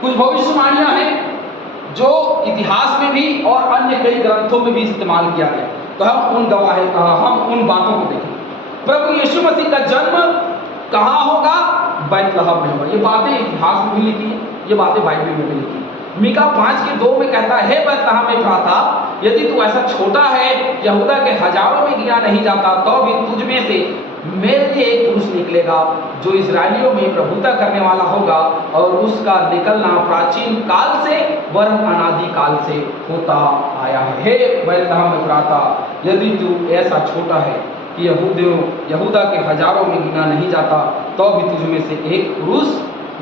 कुछ भविष्यवाणियां हैं जो इतिहास में भी और अन्य कई ग्रंथों में भी इस्तेमाल किया गया। तो हम उन बातों को देखें। प्रभु यीशु मसीह का जन्म कहाँ होगा? बैतलहम में होगा। ये बातें इतिहास में भी लिखी है, ये बातें बाइबल में भी लिखी है। मीका 5:2 में कहता है, हे बैतलहम एफ्राता, यदि तू ऐसा छोटा है, यहूदा के हजारों में गिना नहीं जाता, तो भी तुझ में से मेरे लिए एक पुरुष निकलेगा जो इस्राएलियों में प्रभुता करने वाला होगा, और उसका निकलना प्राचीन काल से वरन अनादि काल से होता आया है। हे बैतलहम एफ्राता, यदि तू ऐसा छोटा है कि यहूदा के हजारों में गिना नहीं जाता, तो भी तुझ में से एक पुरुष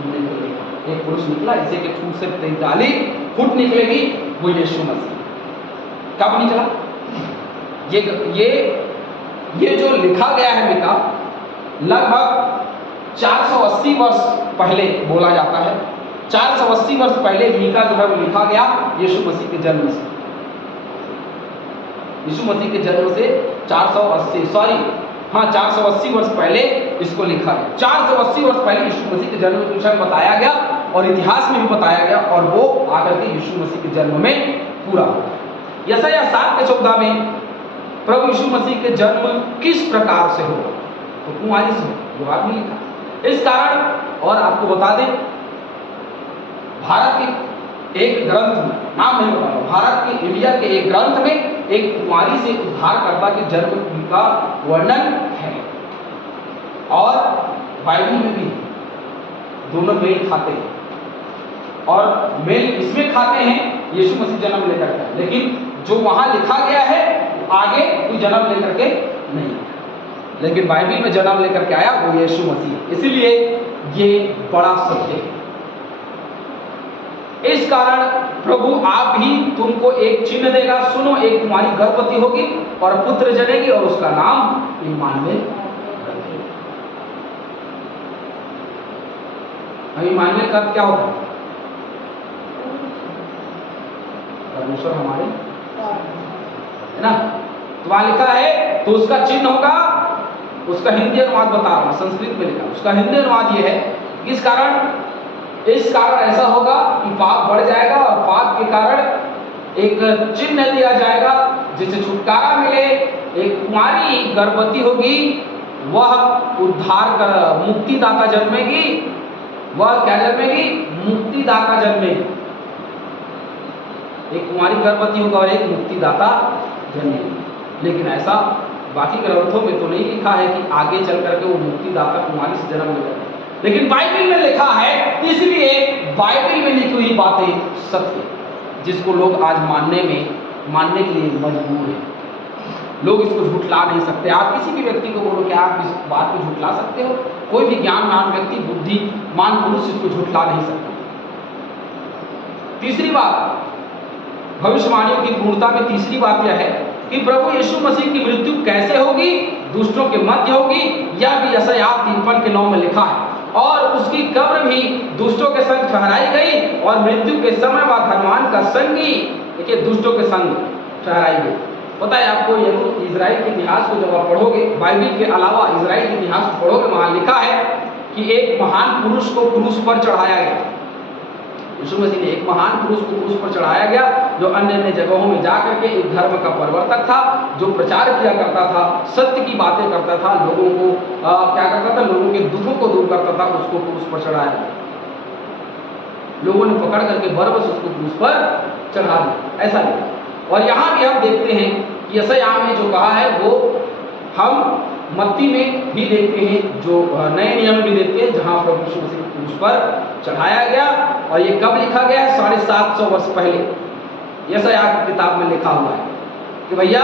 निकलेगा। एक पुरुष निकला, इसे के ठूंठ से 43 फुट निकलेगी, वो यीशु मसीह। कब निकला? ये जो लिखा गया है मीका, लगभग 480 वर्ष पहले बोला जाता है। 480 वर्ष पहले मीका जो है वो लिखा गया यीशु मसीह के जन्म से। यीशु मसीह के जन्म से 480 वर्ष पहले इसको लिखा गया। 480 वर्ष पहले यीशु मसीह के जन्म के विषय में बताया गया और इतिहास में भी बताया गया, और वो आकर के यीशु मसीह के जन्म में पूरा हो गया। यशायाह 7:14 में प्रभु यीशु मसीह के जन्म किस प्रकार से हो? तो कुंवारी से हो, जवाब नहीं लिखा। इस कारण, और आपको बता दें, भारत के एक ग्रंथ में, नाम नहीं बता रहा, भारत के इंडिया के एक ग्रंथ में एक कुंवारी से उद्धारकर्ता के जन्म का वर्णन है, और बाइबल में भी दोनों मेल खाते हैं, और मेल इसमें खाते हैं यीशु मसीह जन्म लेकर के, लेकिन जो वहां लिखा गया है आगे कोई जन्म लेकर के नहीं, लेकिन बाइबल में जन्म लेकर के आया वो यीशु मसीह। इसीलिए ये बड़ा सत्य है। इस कारण प्रभु आप भी तुमको एक चिन्ह देगा, सुनो, एक कुमारी गर्भवती होगी और पुत्र जनेगी और उसका नाम इम्मानुएल रखेगा। इम्मानुएल का अर्थ क्या होता है? परमेश्वर हमारे है ना। तो वहां लिखा है, तो उसका चिन्ह होगा, उसका हिंदी अनुवाद बता रहा हूं, संस्कृत में लिखा, उसका हिंदी अनुवाद ये है, इस कारण ऐसा होगा कि पाप बढ़ जाएगा, और पाप के कारण एक चिन्ह दिया जाएगा जिससे छुटकारा मिले। एक कुमारी गर्भवती होगी, वह उद्धार कर मुक्तिदाता जन्मेगी। वह क्या जन्मेगी? मुक्तिदाता जन्मेगी। एक कुमारी गर्भवती होगा और एक मुक्तिदाता जन्मेगी। लेकिन ऐसा बाकी ग्रंथों में तो नहीं लिखा है कि आगे चल करके वो मुक्तिदाता कुमारी से जन्म लेगा, लेकिन बाइबल में लिखा है, इसलिए बाइबल में लिखी हुई बातें सत्य, जिसको लोग आज मानने के लिए मजबूर हैं। लोग इसको झुठला नहीं सकते। आप किसी भी व्यक्ति को बोलो कि आप इस बात को झुठला सकते हो, कोई भी ज्ञानवान व्यक्ति, बुद्धिमान पुरुष इसको झुठला नहीं सकता। तीसरी बात, भविष्यवाणियों की पूर्णता में तीसरी बात यह है कि प्रभु यीशु मसीह की मृत्यु कैसे होगी? दुष्टों के मध्य होगी। यह भी यशायाह 53:9 में लिखा है। और उसकी कब्र भी दुष्टों के संग ठहराई गई, और मृत्यु के समय वह धनवान का संगी, देखिए, दुष्टों के संग ठहराई गई। पता है आपको, ये इजराइल के इतिहास को जब आप पढ़ोगे, बाइबल के अलावा इजराइल के इतिहास को पढ़ोगे, वहां लिखा है कि एक महान पुरुष को क्रूस पर चढ़ाया गया। यीशु मसीह ने एक महान पुरुष को क्रूस पर चढ़ाया गया, जो अन्य अन्य जगहों में जाकर के एक धर्म का प्रवर्तक था, जो प्रचार किया करता था, सत्य की बातें करता था, लोगों को क्या करता था, लोगों के दुखों को दूर करता था, उसको क्रूस पर चढ़ाया गया। लोगों ने पकड़ करके बरबस उसको क्रूस पर चढ़ा दिया, ऐसा लिखा। और यहाँ भी हम देखते हैं कि यशायाह में जो कहा है वो हम मत्ती में भी देखते हैं, जो नए नियम में भी देखते हैं, जहाँ प्रभु यीशु मसीह को क्रूस पर चढ़ाया गया। और ये कब लिखा गया है? 750 वर्ष पहले यशायाह की किताब में लिखा हुआ है कि भैया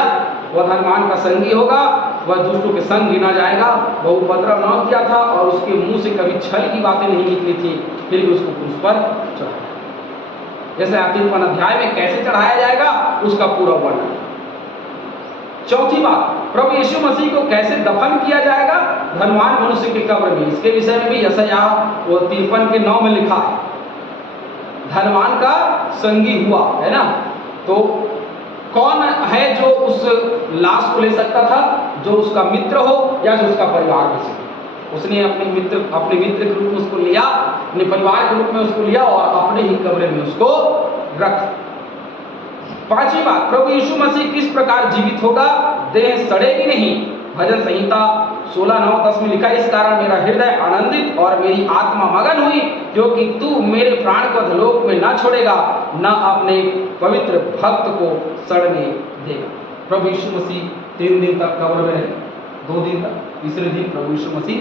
वह धनवान का संगी होगा, वह दुष्टों के संग गिना जाएगा, वह उपद्रव न किया था और उसके मुंह से कभी छल की बातें नहीं निकली थी, फिर भी उसको क्रूस पर चढ़ाया। जैसे 3 अध्याय में कैसे चढ़ाया जाएगा उसका पूरा वर्णन। चौथी बात, प्रभु यीशु मसीह को कैसे दफन किया जाएगा? धनवान मनुष्य की कब्र में। इसके विषय में भी यशायाह 53:9 में लिखा है, धनवान का संगी हुआ, है ना। तो कौन है जो उस लाश को ले सकता था? जो उसका मित्र हो या जो उसका परिवार में से। उसने अपने मित्र के रूप में उसको लिया, अपने परिवार के रूप में उसको लिया और अपने ही कब्र में उसको रखा। पांचवी बात, प्रभु यीशु मसीह किस प्रकार जीवित होगा? देह सड़ेगी नहीं, भजन संहिता 16:9-10 में लिखा है, इस कारण मेरा हृदय आनंदित और मेरी आत्मा मगन हुई, क्योंकि तू मेरे प्राण को अधोलोक में न छोड़ेगा, न अपने पवित्र भक्त को सड़ने देगा। प्रभु यीशु मसीह 3 दिन तक कब्र में रहे, 2 दिन तक, तीसरे दिन प्रभु यीशु मसीह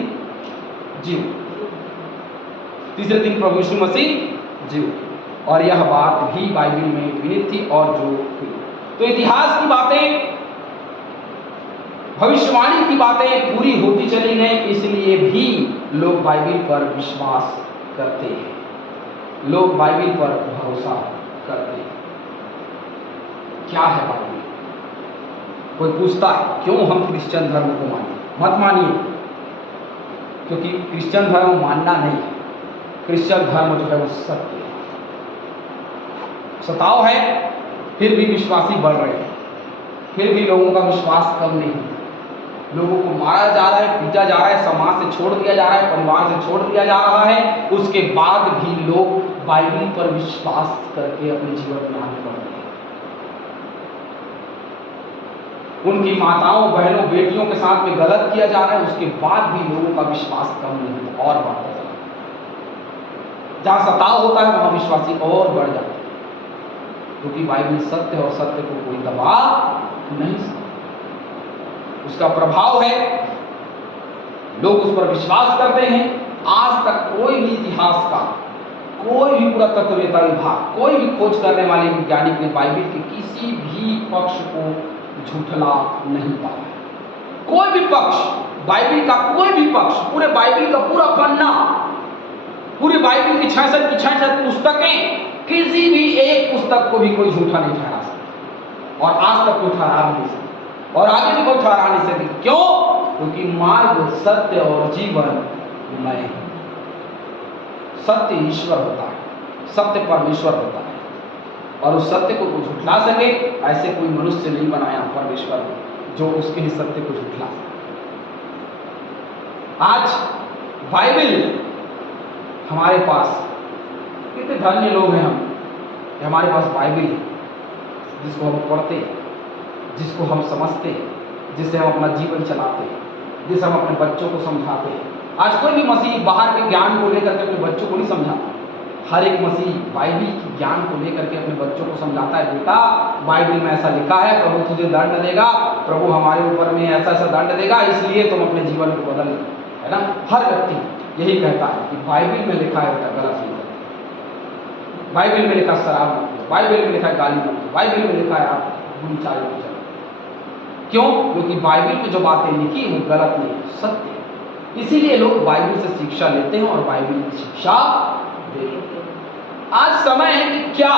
जीव, तीसरे दिन प्रभु यीशु मसीह जीव। और यह बात भी बाइबल में विनीत थी और जो हुई। तो इतिहास की बातें, भविष्यवाणी की बातें पूरी होती चली गई, इसलिए भी लोग बाइबल पर विश्वास करते हैं, लोग बाइबल पर भरोसा करते हैं। क्या है बाइबल? कोई पूछता है क्यों हम क्रिश्चियन धर्म को माने? मत मानिए, क्योंकि क्रिश्चियन धर्म मानना नहीं है। क्रिश्चियन धर्म जो है वो सत्य है। सताव है, फिर भी विश्वासी बढ़ रहे हैं, फिर भी लोगों का विश्वास कम नहीं होता। लोगों को मारा जा रहा है, पीटा जा रहा है, समाज से छोड़ दिया जा रहा है, परिवार से छोड़ दिया जा रहा है, उसके बाद भी लोग बाइबल पर विश्वास करके अपने जीवन में आगे बढ़ रहे हैं। उनकी माताओं, बहनों, बेटियों के साथ में गलत किया जा रहा है, उसके बाद भी लोगों का विश्वास कम नहीं होता और बढ़ता जाता है। जहां सताव होता है वहां विश्वासी और बढ़ जाता है, क्योंकि बाइबल सत्य और सत्य को कोई दबा नहीं सकता। उसका प्रभाव है, लोग उस पर विश्वास करते हैं। आज तक कोई भी इतिहास का, कोई भी पुरातत्ववेत्ता विभाग, कोई भी खोज करने वाले वैज्ञानिक ने बाइबल के किसी भी पक्ष को झूठला नहीं पाया। कोई भी पक्ष, बाइबल का कोई भी पक्ष, पूरे बाइबल का पूरा पन्ना, पूरी बाइबल की 66 पुस्तकें, किसी भी एक पुस्तक को भी कोई झूठा नहीं ठहरा सकता, और आज तक कोई ठहरा नहीं सकता, और आगे भी कोई ठहरा नहीं सकता। क्यों? क्योंकि मार्ग, सत्य और जीवन मैं हूं। सत्य ईश्वर होता है, सत्य परमेश्वर होता है, और उस सत्य को कोई झुठला सके ऐसे कोई मनुष्य नहीं बनाया परमेश्वर ने जो उसके ही सत्य को झुठला सके। आज बाइबल हमारे पास, कितने धन्य लोग हैं हम, हमारे पास बाइबल है, जिसको हम पढ़ते हैं, जिसको हम समझते हैं, जिससे हम अपना जीवन चलाते हैं, जिससे हम अपने बच्चों को समझाते हैं। आज कोई भी मसीह बाहर के ज्ञान को लेकर के अपने बच्चों को नहीं समझाता। हर एक मसीह बाइबल की ज्ञान को लेकर के अपने बच्चों को समझाता है, बेटा बाइबल में ऐसा लिखा है, प्रभु तुझे दंड देगा, प्रभु हमारे ऊपर में ऐसा ऐसा दंड देगा, इसलिए तुम अपने जीवन को बदल, है ना। हर व्यक्ति यही कहता है कि बाइबल में लिखा है बेटा गलत नहीं करो, बाइबल में लिखा शराब मत पियो, बाइबल में लिखा है गाली मत दो, बाइबल में लिखा है आप बुरी चाल पर चलो। क्यों? क्योंकि बाइबल में जो बातें लिखी वो गलत नहीं, सत्य। इसीलिए लोग बाइबल से शिक्षा लेते हैं और बाइबल की शिक्षा देते हैं। आज समय है कि क्या,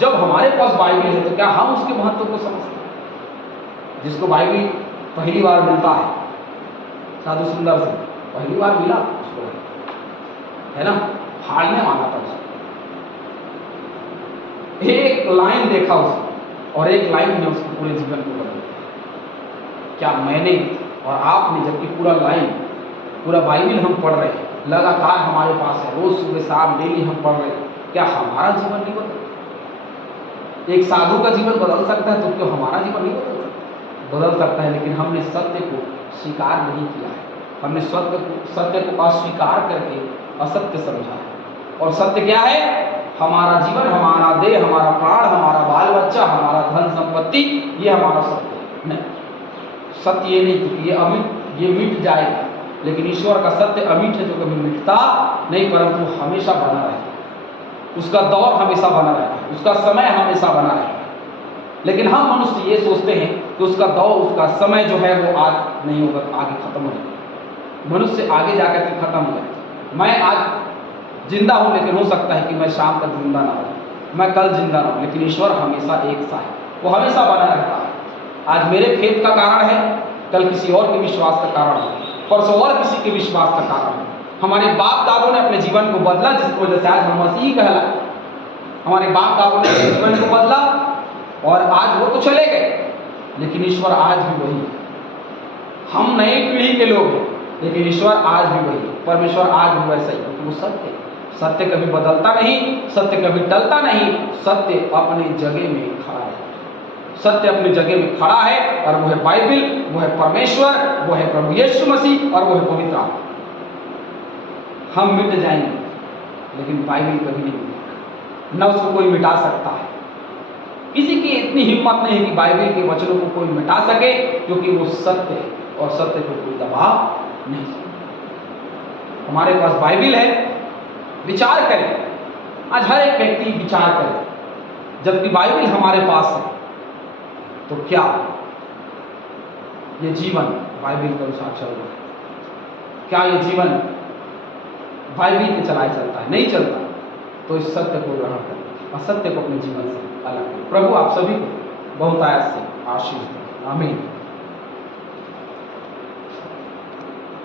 जब हमारे पास बाइबल है तो क्या हम उसके महत्व को समझते हैं? जिसको बाइबल पहली बार मिलता है, साधु सुंदर से पहली बार मिला उसको, है ना, फाड़ने वाला था उसको, एक लाइन देखा उसको और एक लाइन में उसके पूरे जीवन को बदल दिया। क्या मैंने और आपने, जबकि पूरा लाइन, पूरा बाइबल हम पढ़ रहे हैं, लगातार हमारे पास है, रोज सुबह शाम डेली हम पढ़ रहे हैं, क्या हमारा जीवन नहीं बदल? एक साधु का जीवन बदल सकता है तो क्यों हमारा जीवन नहीं बदल सकता? बदल सकता है, लेकिन हमने सत्य को स्वीकार नहीं किया है। हमने सत्य को अस्वीकार करके असत्य समझा है। और सत्य क्या है? हमारा जीवन, हमारा देह, हमारा प्राण, हमारा बाल बच्चा, हमारा धन संपत्ति, ये हमारा सत्य नहीं। सत्य ये नहीं, क्योंकि ये अमिट, ये मिट जाएगा, लेकिन ईश्वर का सत्य अमिट है, जो कभी मिटता नहीं, परंतु हमेशा बना रहता है। उसका दौर हमेशा बना रहता है, उसका समय हमेशा बना रहता है। लेकिन हम मनुष्य ये सोचते हैं कि उसका दौर, उसका समय जो है वो आज नहीं होगा, आगे खत्म हो जाएगा। मनुष्य आगे जाकर के खत्म हो जाएगा। मैं आज जिंदा हूँ, लेकिन हो सकता है कि मैं शाम तक जिंदा ना हूँ, मैं कल जिंदा ना हूँ, लेकिन ईश्वर हमेशा एक सा है, वो हमेशा बना रहता है। आज मेरे खेत का कारण है, कल किसी और के विश्वास का कारण है, परसों और किसी के विश्वास का कारण है। हमारे बाप दादों ने अपने जीवन को बदला, जिसकी वजह से आज हम मसीही कहलाए। हमारे बाप दादों ने अपने जीवन को बदला और आज वो तो चले गए, लेकिन ईश्वर आज भी वही है। हम नई पीढ़ी के लोग हैं, लेकिन ईश्वर आज भी वही है। परमेश्वर आज भी वैसा ही, क्योंकि वो सत्य है। सत्य कभी बदलता नहीं, सत्य कभी टलता नहीं, सत्य अपने जगह में खड़ा है। सत्य अपनी जगह में खड़ा है और वो है बाइबिल, वो है परमेश्वर, वो है प्रभु यीशु मसीह और वो है पवित्र आत्मा। हम मिट जाएंगे लेकिन बाइबिल कभी नहीं मिटेगा, न उसको कोई मिटा सकता है। किसी की इतनी हिम्मत नहीं है कि बाइबिल के वचनों को कोई मिटा सके, क्योंकि वो सत्य है और सत्य को कोई दबा नहीं सकता। हमारे पास बाइबिल है, विचार करें। आज हर एक व्यक्ति विचार करे, जबकि बाइबिल हमारे पास है तो क्या ये जीवन बाइबिल के अनुसार चल रहा है? क्या ये जीवन बाइबिल के चलाए चलता है? नहीं चलता तो इस सत्य को ग्रहण करें और सत्य को अपने जीवन से अलग करें। प्रभु आप सभी को बहुत आयत से आशीष दें। आमीन।